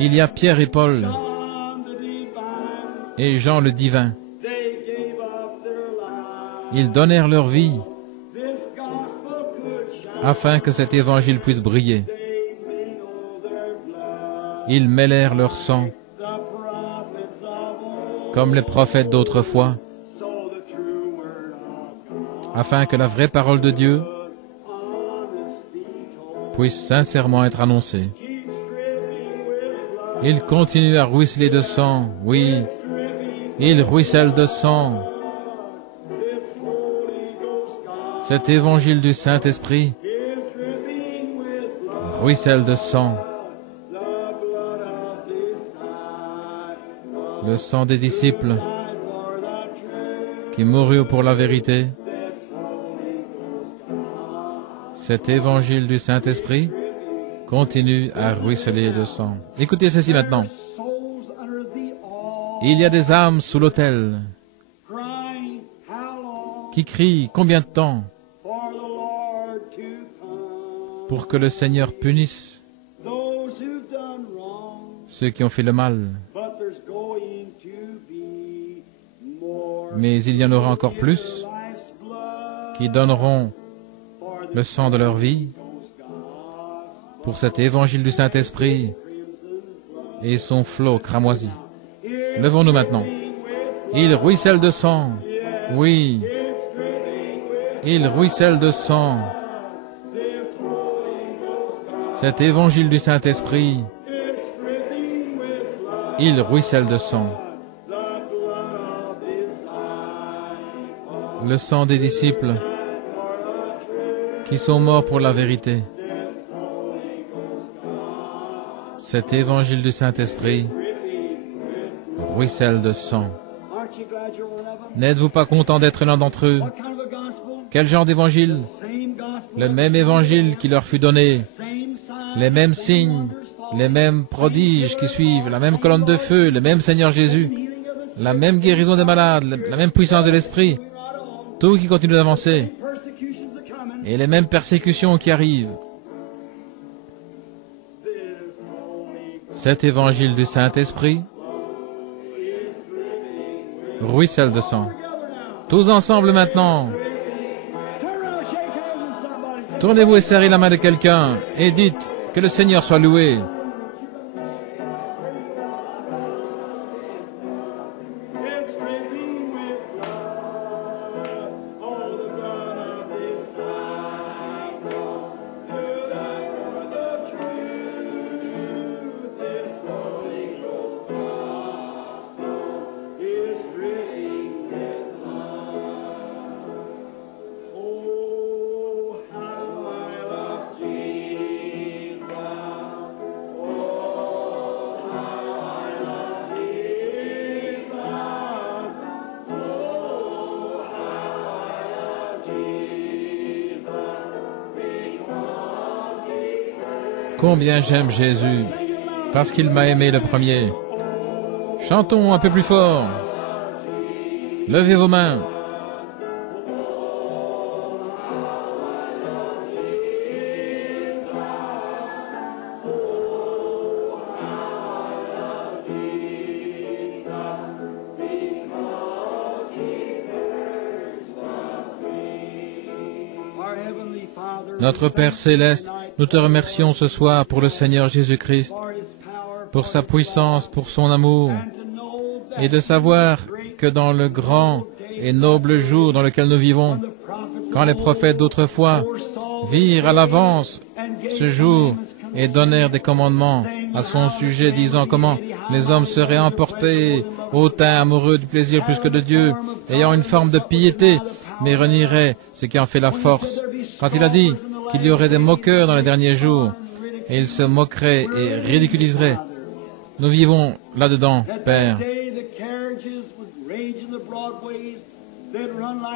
Il y a Pierre et Paul et Jean le divin. Ils donnèrent leur vie afin que cet évangile puisse briller. Ils mêlèrent leur sang comme les prophètes d'autrefois, afin que la vraie parole de Dieu puisse sincèrement être annoncée. Il continue à ruisseler de sang, oui, il ruisselle de sang. Cet évangile du Saint-Esprit ruisselle de sang. Le sang des disciples qui moururent pour la vérité. Cet évangile du Saint-Esprit continue à ruisseler de sang. Écoutez ceci maintenant. Il y a des âmes sous l'autel qui crient combien de temps pour que le Seigneur punisse ceux qui ont fait le mal. Mais il y en aura encore plus qui donneront le sang de leur vie pour cet évangile du Saint-Esprit et son flot cramoisi. Levons-nous maintenant. Il ruisselle de sang. Oui. Il ruisselle de sang. Cet évangile du Saint-Esprit, il ruisselle de sang. Le sang des disciples qui sont morts pour la vérité. Cet évangile du Saint-Esprit ruisselle de sang. N'êtes-vous pas content d'être l'un d'entre eux? Quel genre d'évangile? Le même évangile qui leur fut donné, les mêmes signes, les mêmes prodiges qui suivent, la même colonne de feu, le même Seigneur Jésus, la même guérison des malades, la même puissance de l'Esprit, tout qui continue d'avancer, et les mêmes persécutions qui arrivent. Cet évangile du Saint-Esprit ruisselle de sang. Tous ensemble maintenant. Tournez-vous et serrez la main de quelqu'un et dites que le Seigneur soit loué. Combien j'aime Jésus, parce qu'il m'a aimé le premier. Chantons un peu plus fort. Levez vos mains. Notre Père céleste, nous te remercions ce soir pour le Seigneur Jésus-Christ, pour sa puissance, pour son amour, et de savoir que dans le grand et noble jour dans lequel nous vivons, quand les prophètes d'autrefois virent à l'avance ce jour et donnèrent des commandements à son sujet, disant comment les hommes seraient emportés, hautains, amoureux du plaisir plus que de Dieu, ayant une forme de piété, mais renieraient ce qui en fait la force. Quand il a dit qu'il y aurait des moqueurs dans les derniers jours, et ils se moqueraient et ridiculiseraient, nous vivons là-dedans, Père.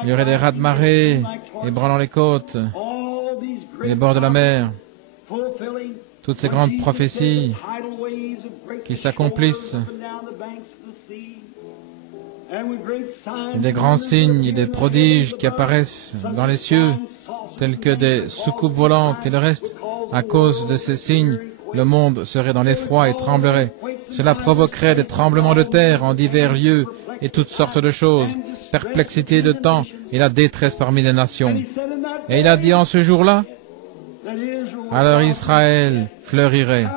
Il y aurait des raz-de-marée ébranlant les côtes, les bords de la mer, toutes ces grandes prophéties qui s'accomplissent, et des grands signes et des prodiges qui apparaissent dans les cieux, tels que des soucoupes volantes et le reste. À cause de ces signes, le monde serait dans l'effroi et tremblerait. Cela provoquerait des tremblements de terre en divers lieux et toutes sortes de choses, perplexité de temps et la détresse parmi les nations. Et il a dit en ce jour-là, alors Israël fleurirait.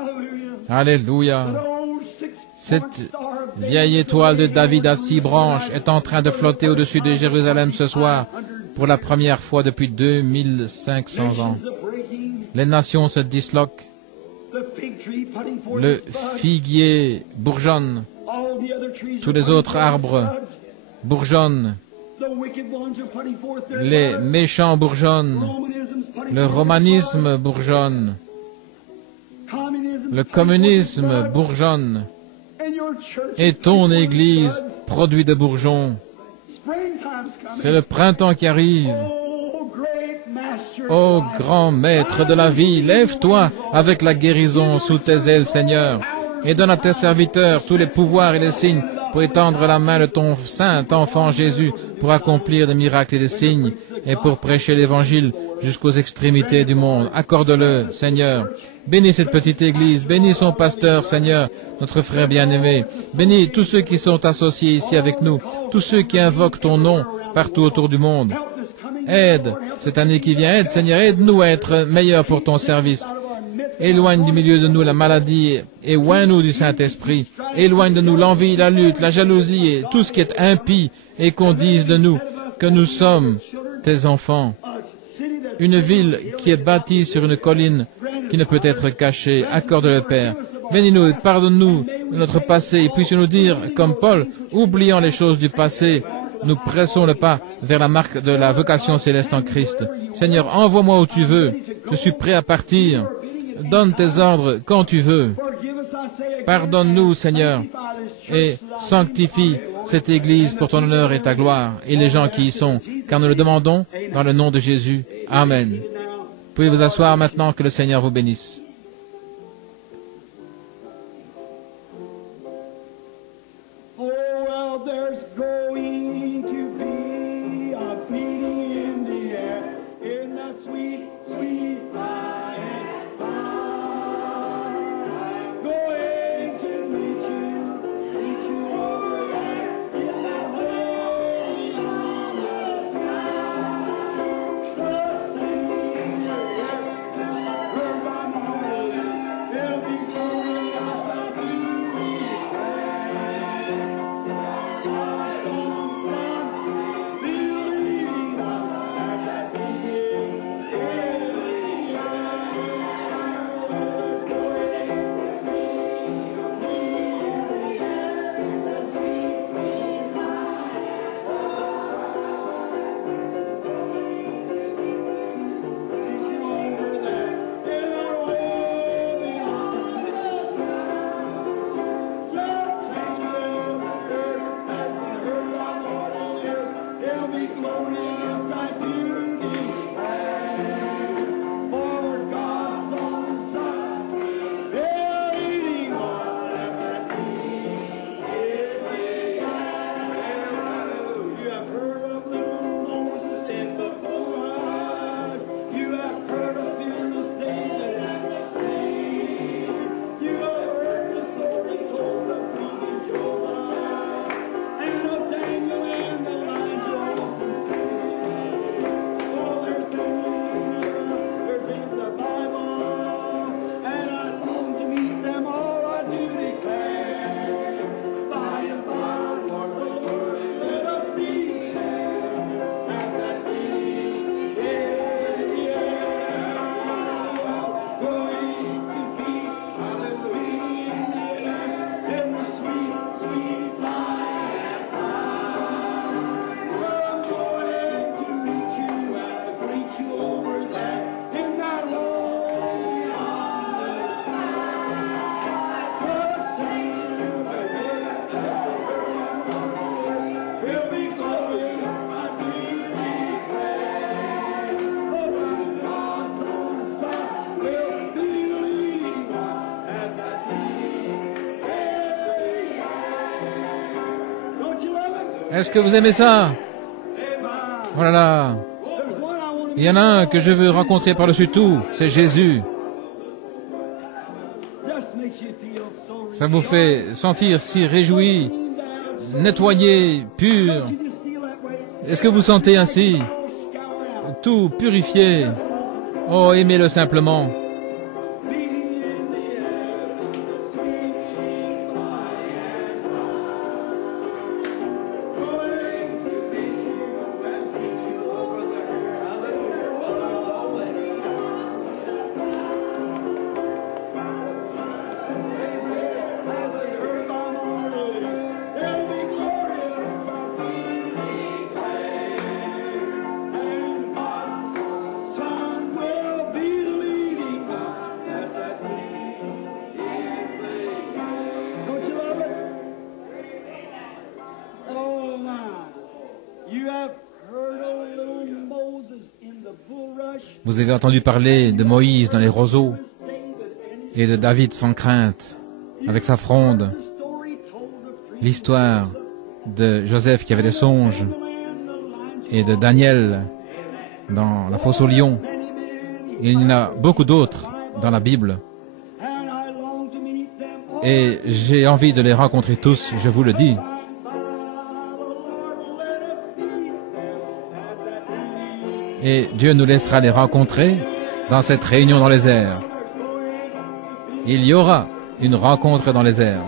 Alléluia. Cette vieille étoile de David à 6 branches est en train de flotter au-dessus de Jérusalem ce soir pour la première fois depuis 2500 ans. Les nations se disloquent. Le figuier bourgeonne. Tous les autres arbres bourgeonnent. Les méchants bourgeonnent. Le romanisme bourgeonne. Le communisme bourgeonne. Et ton Église produit des bourgeons. C'est le printemps qui arrive. Ô grand maître de la vie, lève-toi avec la guérison sous tes ailes, Seigneur, et donne à tes serviteurs tous les pouvoirs et les signes pour étendre la main de ton saint enfant Jésus, pour accomplir des miracles et des signes, et pour prêcher l'Évangile jusqu'aux extrémités du monde. Accorde-le, Seigneur. Bénis cette petite Église, bénis son pasteur, Seigneur, notre frère bien-aimé. Bénis tous ceux qui sont associés ici avec nous, tous ceux qui invoquent ton nom partout autour du monde. Aide cette année qui vient, aide, Seigneur, aide-nous à être meilleurs pour ton service. Éloigne du milieu de nous la maladie, éloigne-nous du Saint-Esprit. Éloigne de nous l'envie, la lutte, la jalousie et tout ce qui est impie, et qu'on dise de nous que nous sommes tes enfants. Une ville qui est bâtie sur une colline qui ne peut être cachée. Accorde-le, Père. Bénis-nous et pardonne-nous notre passé, et puissions-nous dire, comme Paul, oubliant les choses du passé, nous pressons le pas vers la marque de la vocation céleste en Christ. Seigneur, envoie-moi où tu veux. Je suis prêt à partir. Donne tes ordres quand tu veux. Pardonne-nous, Seigneur, et sanctifie cette Église pour ton honneur et ta gloire, et les gens qui y sont, car nous le demandons dans le nom de Jésus. Amen. Pouvez vous asseoir maintenant, que le Seigneur vous bénisse. Est-ce que vous aimez ça? Voilà. Il y en a un que je veux rencontrer par-dessus tout, c'est Jésus. Ça vous fait sentir si réjoui, nettoyé, pur. Est-ce que vous sentez ainsi? Tout purifié. Oh, aimez-le simplement. Vous avez entendu parler de Moïse dans les roseaux et de David sans crainte, avec sa fronde. L'histoire de Joseph qui avait des songes et de Daniel dans la fosse aux lions. Il y en a beaucoup d'autres dans la Bible. Et j'ai envie de les rencontrer tous, je vous le dis. Et Dieu nous laissera les rencontrer dans cette réunion dans les airs. Il y aura une rencontre dans les airs.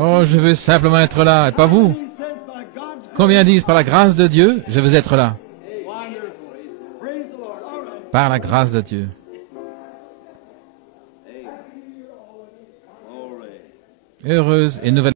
Oh, je veux simplement être là, et pas vous. Combien disent, par la grâce de Dieu, je veux être là. Par la grâce de Dieu. Heureuse et nouvelle